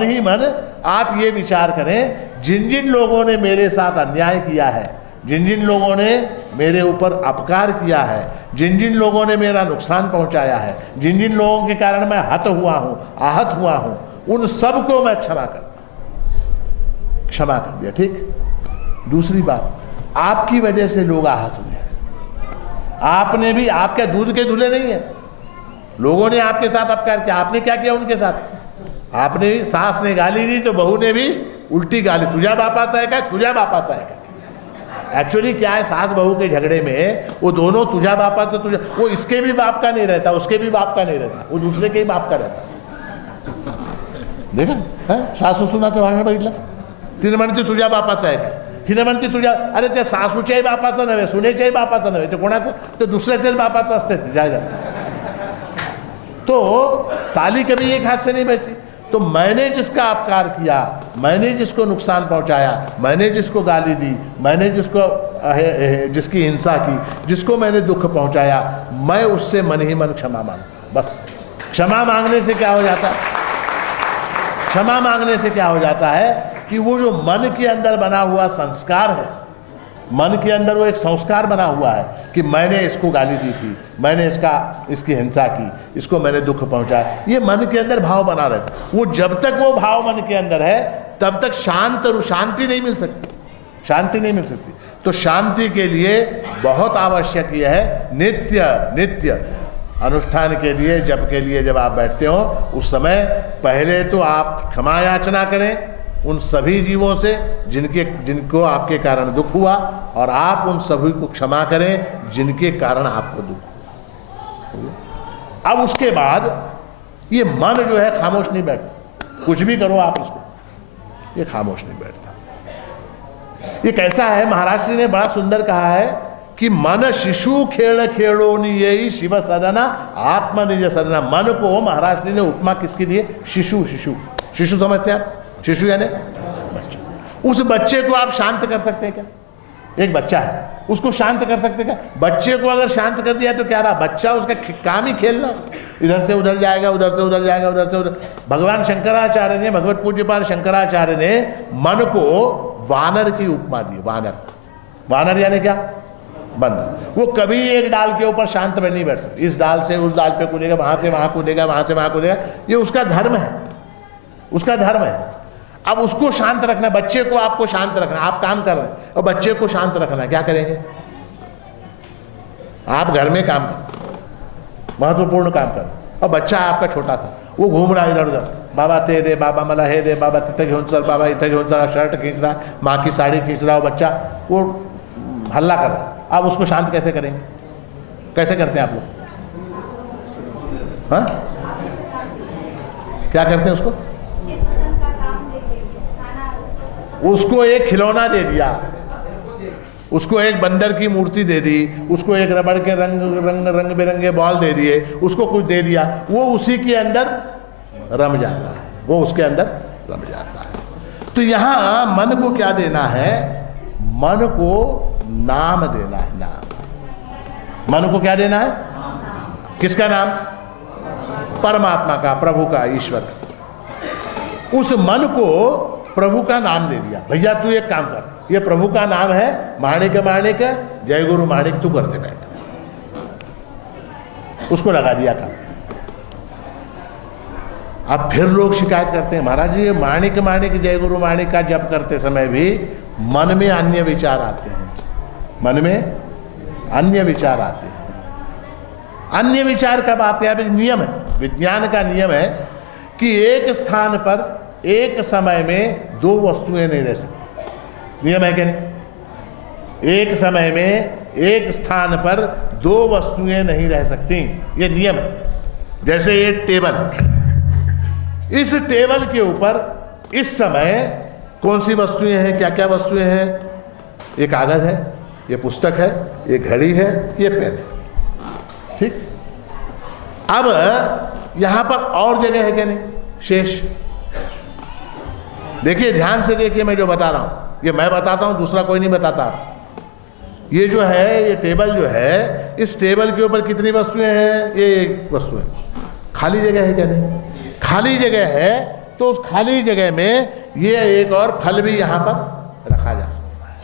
ही मन आप ये विचार करें, जिन जिन लोगों ने मेरे साथ अन्याय किया है, जिन जिन लोगों ने मेरे ऊपर अपकार किया है, जिन जिन लोगों ने मेरा नुकसान पहुंचाया है, जिन जिन लोगों के कारण मैं आहत हुआ हूं, उन सबको मैं क्षमा कर दिया। ठीक। दूसरी बात, आपकी वजह से लोग आहत हुए, आपने भी, आपके दूध के धुले नहीं है, लोगों ने आपके साथ अपकार किया, आपने क्या किया उनके साथ? आपने भी, सास ने गाली दी तो बहू ने भी उल्टी गाली, तुझा बापाचा है क्या, तुझा बापाचा है क्या। एक्चुअली क्या है, सास बहू के झगड़े में वो दोनों तुझा बापाचा, तुझा, वो इसके भी बाप का नहीं रहता, उसके भी बाप का नहीं रहता, वो दूसरे के ही बाप का रहता। देखा है, सासू सुनाचं भांडण बघितलं, तिने म्हणते तुझ्या बापाचा आहे का, हिने म्हणते तुझ्या, अरे त्या सासूच्याही बापाचं नव्हे, सुनेच्याही बापाचं नव्हे, ते कोणाचं, ते दुसऱ्याच्याच बापाचं असते ते, जाय जा। तो ताली कभी एक हाथ से नहीं बजती। तो मैंने जिसका अपकार किया, मैंने जिसको नुकसान पहुंचाया, मैंने जिसको गाली दी, मैंने जिसकी हिंसा की, जिसको मैंने दुख पहुंचाया, मैं उससे मन ही मन क्षमा मांगता। बस क्षमा मांगने से क्या हो जाता है? क्षमा मांगने से क्या हो जाता है कि वो जो मन के अंदर बना हुआ संस्कार है, मन के अंदर वो एक संस्कार बना हुआ है कि मैंने इसको गाली दी थी, मैंने इसकी हिंसा की, इसको मैंने दुख पहुंचाया, ये मन के अंदर भाव बना रहता है। वो जब तक वो भाव मन के अंदर है, तब तक शांति नहीं मिल सकती, शांति नहीं मिल सकती। तो शांति के लिए बहुत आवश्यक यह है, नित्य अनुष्ठान के लिए, जप के लिए जब आप बैठते हो, उस समय पहले तो आप क्षमा याचना करें उन सभी जीवों से जिनको आपके कारण दुख हुआ, और आप उन सभी को क्षमा करें जिनके कारण आपको दुख हुआ। अब उसके बाद ये मन जो है खामोश नहीं बैठता, कुछ भी करो आप इसको, ये खामोश नहीं बैठता। ये कैसा है, महाराज जी ने बड़ा सुंदर कहा है कि मन शिशु खेल खेलोनी यही शिव सदना आत्मा निज सदना। मन को महाराज जी ने उपमा किसकी दी है? शिशु समझते हैं आप? शिशु यानी बच्चा। उस बच्चे को आप शांत कर सकते हैं क्या? एक बच्चा है, उसको शांत कर सकते क्या? बच्चे को अगर शांत कर दिया तो क्या रहा? बच्चा, उसका काम ही खेलना, इधर से उधर जाएगा, उधर से उधर जाएगा, उधर से उधर। भगवान शंकराचार्य ने, भगवत पूज्यपाल शंकराचार्य ने मन को वानर की उपमा दी। वानर यानी क्या? बंदर। वो कभी एक डाल के ऊपर शांत में नहीं बैठ सकती, इस डाल से उस डाल पे कूदेगा, वहां से वहां कूदेगा, वहां से वहां कूदेगा, ये उसका धर्म है, उसका धर्म है। अब उसको शांत रखना, बच्चे को आपको शांत रखना, आप काम कर रहे हैं और बच्चे को शांत रखना, क्या करेंगे आप? घर में काम कर, महत्वपूर्ण काम कर, और बच्चा आपका छोटा था, वो घूम रहा है इधर उधर, बाबा ते दे, बाबा मला हे दे, बाबा तिथे घेऊन चल, बाबा इथे घेऊन चल, शर्ट खींच रहा है, माँ की साड़ी खींच रहा हो बच्चा, वो हल्ला कर रहा है। आप उसको शांत कैसे करेंगे? कैसे करते हैं आप लोग? हाँ, क्या करते हैं उसको? उसको एक खिलौना दे दिया, उसको एक बंदर की मूर्ति दे दी, उसको एक रबड़ के रंग बिरंगे बॉल दे दिए, उसको कुछ दे दिया, वो उसी के अंदर रम जाता है, वो उसके अंदर रम जाता है। तो यहां मन को क्या देना है? मन को नाम देना है, नाम। मन को क्या देना है? किसका नाम? परमात्मा का, प्रभु का, ईश्वर का। उस मन को प्रभु का नाम दे दिया। भैया तू एक काम कर, ये प्रभु का नाम है। माणिक माणिक जय गुरु माणिक, तू करते बैठ। उसको लगा दिया काम। अब फिर लोग शिकायत करते हैं, महाराज जी ये माणिक माणिक जय गुरु माणिक का जप करते समय भी मन में अन्य विचार आते हैं, मन में अन्य विचार आते हैं। अन्य विचार कब आते हैं? अब एक नियम है, विज्ञान का नियम है कि एक स्थान पर एक समय में दो वस्तुएं नहीं रह सकती। नियम है कि नहीं? एक समय में एक स्थान पर दो वस्तुएं नहीं रह सकती, ये नियम है। जैसे ये टेबल है, इस टेबल के ऊपर इस समय कौन सी वस्तुएं हैं, क्या क्या वस्तुएं हैं? ये कागज है, ये पुस्तक है, ये घड़ी है, ये पेन है, ठीक। अब यहां पर और जगह है क्या? नहीं, शेष। देखिए ध्यान से देखिए, मैं जो बता रहा हूं ये मैं बताता हूं, दूसरा कोई नहीं बताता। ये जो है, ये टेबल जो है, इस टेबल के ऊपर कितनी वस्तुएं हैं? ये एक वस्तु है। खाली जगह है क्या? नहीं, खाली जगह है। तो उस खाली जगह में ये एक और फल भी यहां पर रखा जा सकता है,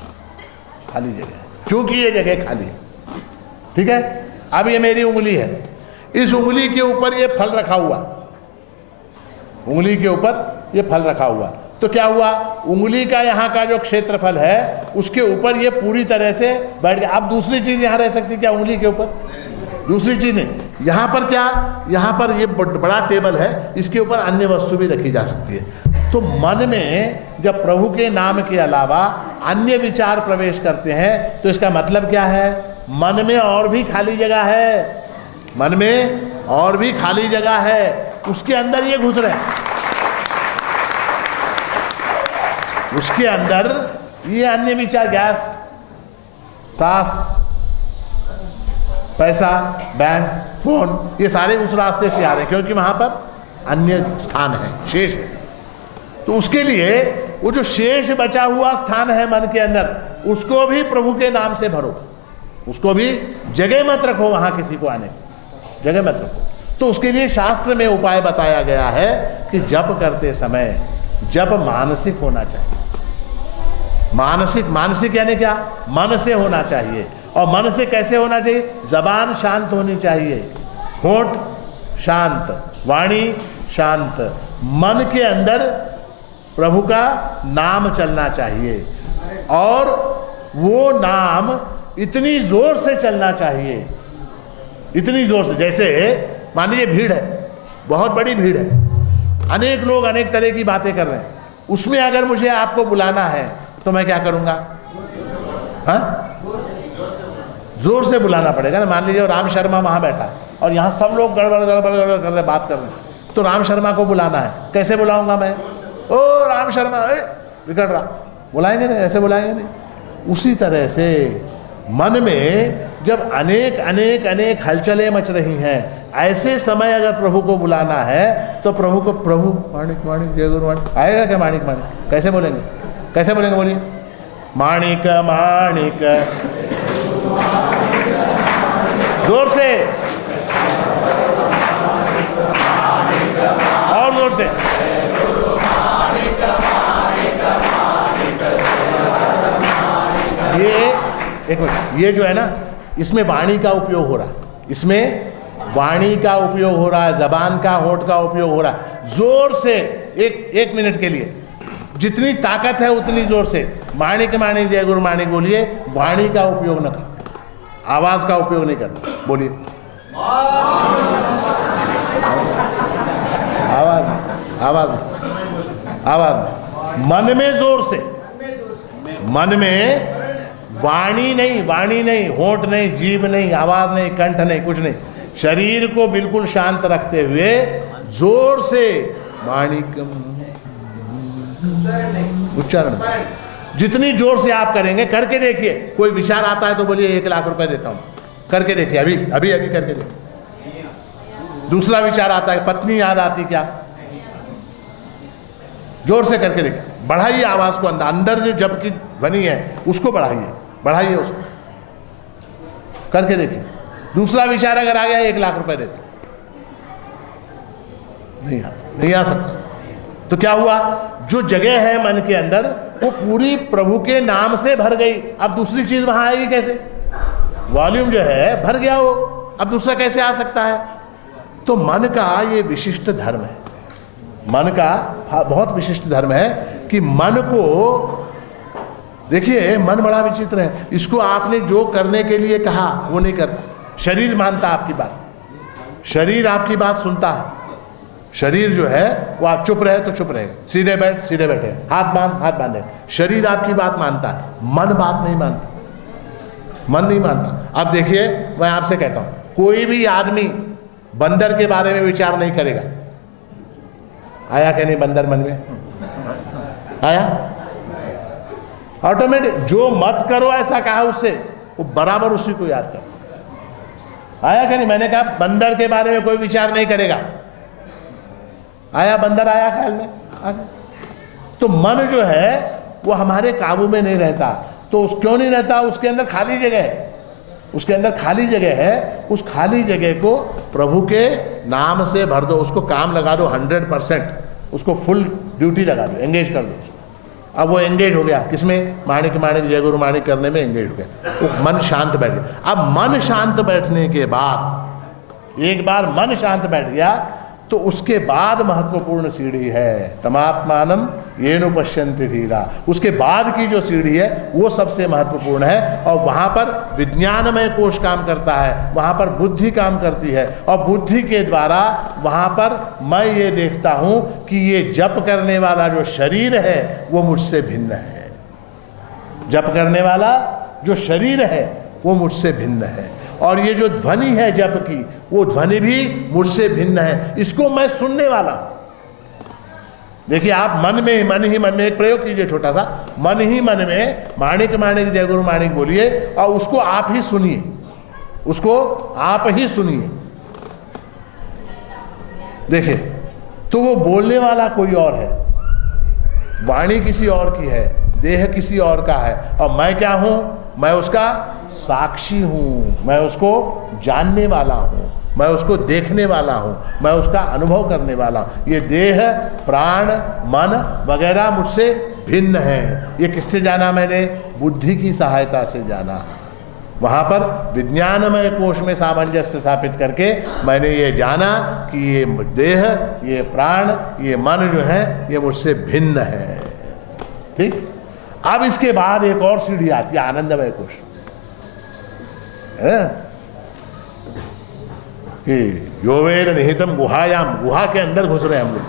खाली जगह, क्योंकि ये जगह खाली है, ठीक है। अब ये मेरी उंगली है, इस उंगली के ऊपर ये फल रखा हुआ, उंगली के ऊपर ये फल रखा हुआ, तो क्या हुआ? उंगली का यहाँ का जो क्षेत्रफल है उसके ऊपर ये पूरी तरह से बैठ गया। अब दूसरी चीज यहाँ रह सकती है क्या उंगली के ऊपर? दूसरी चीज नहीं। यहाँ पर क्या? यहाँ पर ये बड़ा टेबल है, इसके ऊपर अन्य वस्तु भी रखी जा सकती है। तो मन में जब प्रभु के नाम के अलावा अन्य विचार प्रवेश करते हैं तो इसका मतलब क्या है? मन में और भी खाली जगह है, मन में और भी खाली जगह है, उसके अंदर ये घुस रहे हैं, उसके अंदर ये अन्य विचार, गैस, सांस, पैसा, बैंक, फोन, ये सारे उस रास्ते से आ रहे हैं, क्योंकि वहां पर अन्य स्थान है, शेष है। तो उसके लिए वो जो शेष बचा हुआ स्थान है मन के अंदर, उसको भी प्रभु के नाम से भरो, उसको भी जगह मत रखो, वहां किसी को आने जगह मत रखो। तो उसके लिए शास्त्र में उपाय बताया गया है कि जप करते समय जप मानसिक होना चाहिए। मानसिक, मानसिक यानी क्या? मन से होना चाहिए। और मन से कैसे होना चाहिए? जबान शांत होनी चाहिए, होंठ शांत, वाणी शांत, मन के अंदर प्रभु का नाम चलना चाहिए। और वो नाम इतनी जोर से चलना चाहिए, इतनी जोर से, जैसे मान लीजिए भीड़ है, बहुत बड़ी भीड़ है, अनेक लोग अनेक तरह की बातें कर रहे हैं, उसमें अगर मुझे आपको बुलाना है तो मैं क्या करूंगा? हाँ, जोर से बुलाना पड़ेगा ना। मान लीजिए राम शर्मा वहां बैठा और यहाँ सब लोग गड़बड़ गड़बड़ गड़बड़ कर रहे, बात कर रहे हैं, तो राम शर्मा को बुलाना है, कैसे बुलाऊंगा मैं? ओ राम शर्मा, बिगड़ रहा, बुलाएंगे नहीं, ऐसे बुलाएंगे नहीं। उसी तरह से मन में जब अनेक अनेक अनेक हलचलें मच रही हैं, ऐसे समय अगर प्रभु को बुलाना है तो प्रभु को, प्रभु माणिक माणिक जय गुरु माणिक, आएगा क्या माणिक माणिक? कैसे बोलेंगे? कैसे बोलेंगे? बोलिए, माणिक माणिक, जोर से और जोर से, ये एक मिनट, ये जो है ना, इसमें वाणी का उपयोग हो रहा है, इसमें वाणी का उपयोग हो रहा है, जबान का, होंठ का उपयोग हो रहा है। जोर से एक मिनट के लिए जितनी ताकत है उतनी जोर से माणिक माणिक जय गुरु माणिक बोलिए। वाणी का उपयोग न करना, आवाज का उपयोग नहीं करना, बोलिए। आवाज आवाज आवाज, मन में जोर से, मन में, वाणी नहीं, वाणी नहीं, होंठ नहीं, जीभ नहीं, आवाज नहीं, कंठ नहीं, कुछ नहीं, शरीर को बिल्कुल शांत रखते हुए जोर से माणिकम, उच्चारण जितनी जोर से आप करेंगे, करके देखिए। कोई विचार आता है तो बोलिए 1 लाख रुपए देता हूं, करके देखिए, अभी अभी अभी करके देखिए। दूसरा विचार आता है, पत्नी याद आती क्या? जोर से करके देखिए, बढ़ाइए आवाज को, अंदर जो जप की ध्वनि है उसको बढ़ाइए, बढ़ाइए उसको, करके देखिए। दूसरा विचार अगर आ गया 1 लाख रुपए देते, नहीं आ सकता। तो क्या हुआ? जो जगह है मन के अंदर वो पूरी प्रभु के नाम से भर गई। अब दूसरी चीज वहां आएगी कैसे? वॉल्यूम जो है भर गया वो, अब दूसरा कैसे आ सकता है? तो मन का ये विशिष्ट धर्म है, मन का बहुत विशिष्ट धर्म है कि मन को देखिए, मन बड़ा विचित्र है। इसको आपने जो करने के लिए कहा वो नहीं करता। शरीर मानता आपकी बात, शरीर आपकी बात सुनता है। शरीर जो है वो आप चुप रहे तो चुप रहेगा, सीधे बैठ सीधे बैठे, हाथ बांधे। शरीर आपकी बात मानता है, मन बात नहीं मानता, मन नहीं मानता। अब देखिए, मैं आपसे कहता हूं, कोई भी आदमी बंदर के बारे में विचार नहीं करेगा। आया क्या नहीं बंदर मन में? आया ऑटोमेटिक। जो मत करो ऐसा कहा उससे, वो बराबर उसी को याद कर। आया क्या नहीं? मैंने कहा बंदर के बारे में कोई विचार नहीं करेगा। आया बंदर? आया ख्याल में? तो मन जो है वो हमारे काबू में नहीं रहता। तो उस क्यों नहीं रहता? उसके अंदर खाली जगह है, उसके अंदर खाली जगह है। उस खाली जगह को प्रभु के नाम से भर दो, उसको काम लगा दो 100%, उसको फुल ड्यूटी लगा दो, एंगेज कर दो उसको। अब वो एंगेज हो गया किसमें? माणिक माणिक जय गुरु माणिक करने में एंगेज हो गया, वो मन शांत बैठ गया। अब मन शांत बैठने के बाद, एक बार मन शांत बैठ गया तो उसके बाद महत्वपूर्ण सीढ़ी है तमात्मानम येनु पश्यन्ति धीरा। उसके बाद की जो सीढ़ी है वो सबसे महत्वपूर्ण है, और वहां पर विज्ञानमय कोश काम करता है, वहां पर बुद्धि काम करती है, और बुद्धि के द्वारा वहां पर मैं ये देखता हूं कि ये जप करने वाला जो शरीर है वो मुझसे भिन्न है। जप करने वाला जो शरीर है वो मुझसे भिन्न है, और ये जो ध्वनि है जप की, वो ध्वनि भी मुझसे भिन्न है। इसको मैं सुनने वाला हूं। देखिए, आप मन ही मन में एक प्रयोग कीजिए छोटा सा। मन ही मन में माणिक माणिक जय गुरु माणिक बोलिए, और उसको आप ही सुनिए, उसको आप ही सुनिए। देखिए, तो वो बोलने वाला कोई और है, वाणी किसी और की है, देह किसी और का है, और मैं क्या हूं? मैं उसका साक्षी हूं, मैं उसको जानने वाला हूं, मैं उसको देखने वाला हूं, मैं उसका अनुभव करने वाला हूं। ये देह प्राण मन वगैरह मुझसे भिन्न है। ये किससे जाना मैंने? बुद्धि की सहायता से जाना। वहां पर विज्ञानमय कोश में सामंजस्य स्थापित करके मैंने ये जाना कि ये देह, ये प्राण, ये मन जो है ये मुझसे भिन्न है। ठीक। अब इसके बाद एक और सीढ़ी आती है, आनंदमय कोश, कि योवेद निहितम गुहायाम, गुहा के अंदर घुस रहे हैं हम लोग,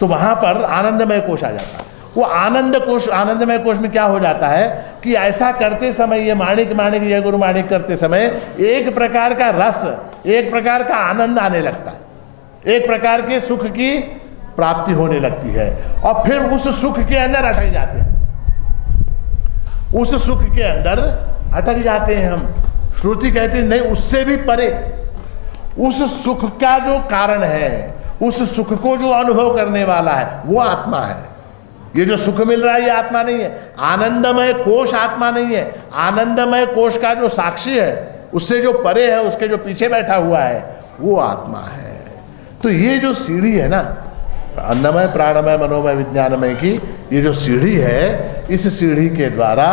तो वहां पर आनंदमय कोश आ जाता है। वो आनंदमय कोश में क्या हो जाता है कि ऐसा करते समय, ये माणिक माणिक जय गुरु माणिक करते समय एक प्रकार का रस, एक प्रकार का आनंद आने लगता है, एक प्रकार के सुख की प्राप्ति होने लगती है, और फिर उस सुख के अंदर अटक जाते हैं, उस सुख के अंदर अटक जाते हैं हम। श्रुति कहती है नहीं, उससे भी परे, उस सुख का जो कारण है, उस सुख को जो अनुभव करने वाला है वो आत्मा है। ये जो सुख मिल रहा है ये आत्मा नहीं है, आनंदमय कोश आत्मा नहीं है। आनंदमय कोश का जो साक्षी है, उससे जो परे है, उसके जो पीछे बैठा हुआ है वो आत्मा है। तो ये जो सीढ़ी है ना, अन्नमय प्राणमय मनोमय विज्ञानमय की ये जो सीढ़ी है, इस सीढ़ी के द्वारा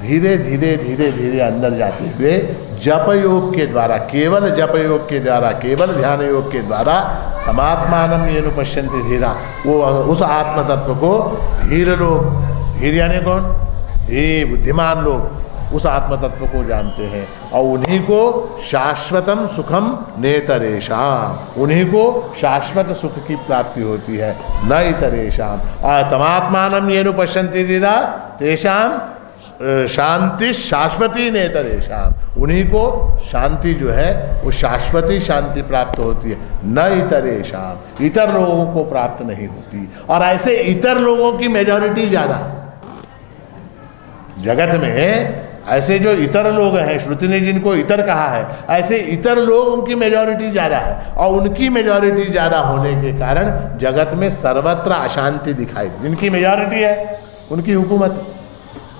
धीरे धीरे धीरे धीरे अंदर जाते हुए जप योग के द्वारा, केवल जप योग के द्वारा, केवल ध्यान योग के द्वारा तमात्मानम येनु पश्यन्ति धीरा, वो उस आत्म तत्व को धीर लोग, धीर यानी कौन? ये बुद्धिमान लोग उस आत्म तत्व को जानते हैं, और उन्हीं को शाश्वतम सुखम नेतरेशाम, उन्हीं को शाश्वत सुख की प्राप्ति होती है, न इतरेशाम। और तमात्मानम येनु पश्यन्ति धीरा तेषाम शांति शाश्वती नेतरेशाम, उन्हीं को शांति जो है वो शाश्वती शांति प्राप्त होती है, न इतरेशाम, इतर लोगों को प्राप्त नहीं होती। और ऐसे इतर लोगों की मेजॉरिटी ज्यादा जगत में, ऐसे जो इतर लोग हैं, श्रुति ने जिनको इतर कहा है, ऐसे इतर लोग, उनकी मेजॉरिटी ज्यादा है, और उनकी मेजॉरिटी ज्यादा होने के कारण जगत में सर्वत्र अशांति दिखाई। जिनकी मेजॉरिटी है उनकी हुकूमत,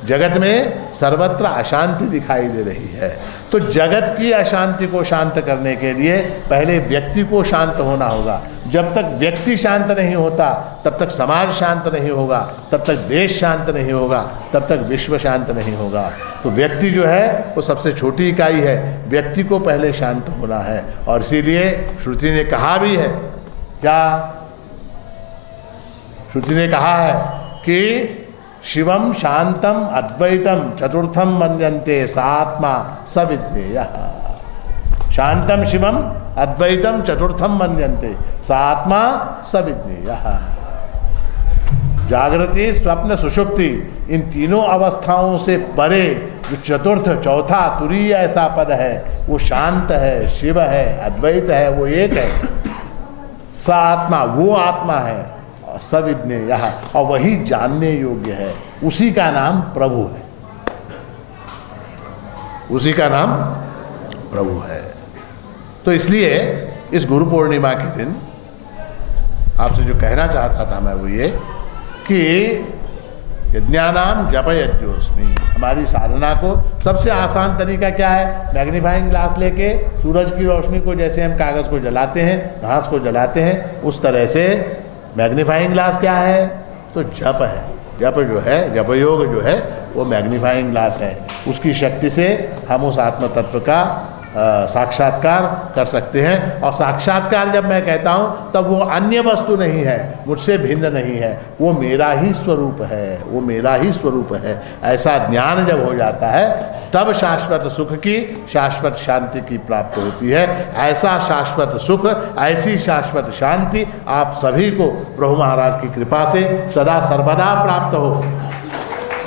जगत में सर्वत्र अशांति दिखाई दे रही है। तो जगत की अशांति को शांत करने के लिए पहले व्यक्ति को शांत होना होगा। जब तक व्यक्ति शांत नहीं होता तब तक समाज शांत नहीं होगा, तब तक देश शांत नहीं होगा, तब तक विश्व शांत नहीं होगा। तो व्यक्ति जो है वो सबसे छोटी इकाई है, व्यक्ति को पहले शांत होना है। और इसीलिए श्रुति ने कहा भी है, क्या श्रुति ने कहा है कि शिवम शांतम अद्वैतम चतुर्थम मन्यन्ते स आत्मा स विज्ञेयः। शांतम शिवम अद्वैतम चतुर्थम मन्यन्ते स आत्मा स विज्ञेयः। जागृति, स्वप्न, सुषुप्ति, इन तीनों अवस्थाओं से परे जो चतुर्थ, चौथा, तुरीय ऐसा पद है वो शांत है, शिव है, अद्वैत है, वो एक है। स आत्मा, वो आत्मा है, सविज्ञेयः, और वही जानने योग्य है। उसी का नाम प्रभु है, उसी का नाम प्रभु है। तो इसलिए इस गुरु पूर्णिमा के दिन आपसे जो कहना चाहता था मैं वो ये कि यज्ञानाम जप यज्ञोस्मि, हमारी साधना को सबसे आसान तरीका क्या है? मैग्नीफाइंग ग्लास लेके सूरज की रोशनी को, जैसे हम कागज़ को जलाते हैं, घास को जलाते हैं, उस तरह से मैग्नीफाइंग ग्लास क्या है? तो जप है। जप जो है, जप योग जो है वो मैग्नीफाइंग ग्लास है। उसकी शक्ति से हम उस आत्म तत्व का साक्षात्कार कर सकते हैं। और साक्षात्कार जब मैं कहता हूँ तब वो अन्य वस्तु नहीं है, मुझसे भिन्न नहीं है, वो मेरा ही स्वरूप है, वो मेरा ही स्वरूप है। ऐसा ज्ञान जब हो जाता है तब शाश्वत सुख की, शाश्वत शांति की प्राप्ति होती है। ऐसा शाश्वत सुख, ऐसी शाश्वत शांति आप सभी को प्रभु महाराज की कृपा से सदा सर्वदा प्राप्त हो,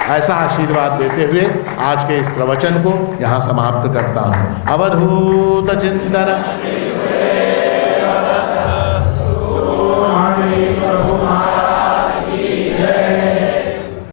ऐसा आशीर्वाद देते हुए आज के इस प्रवचन को यहाँ समाप्त करता हूँ। अवधूत चिंतन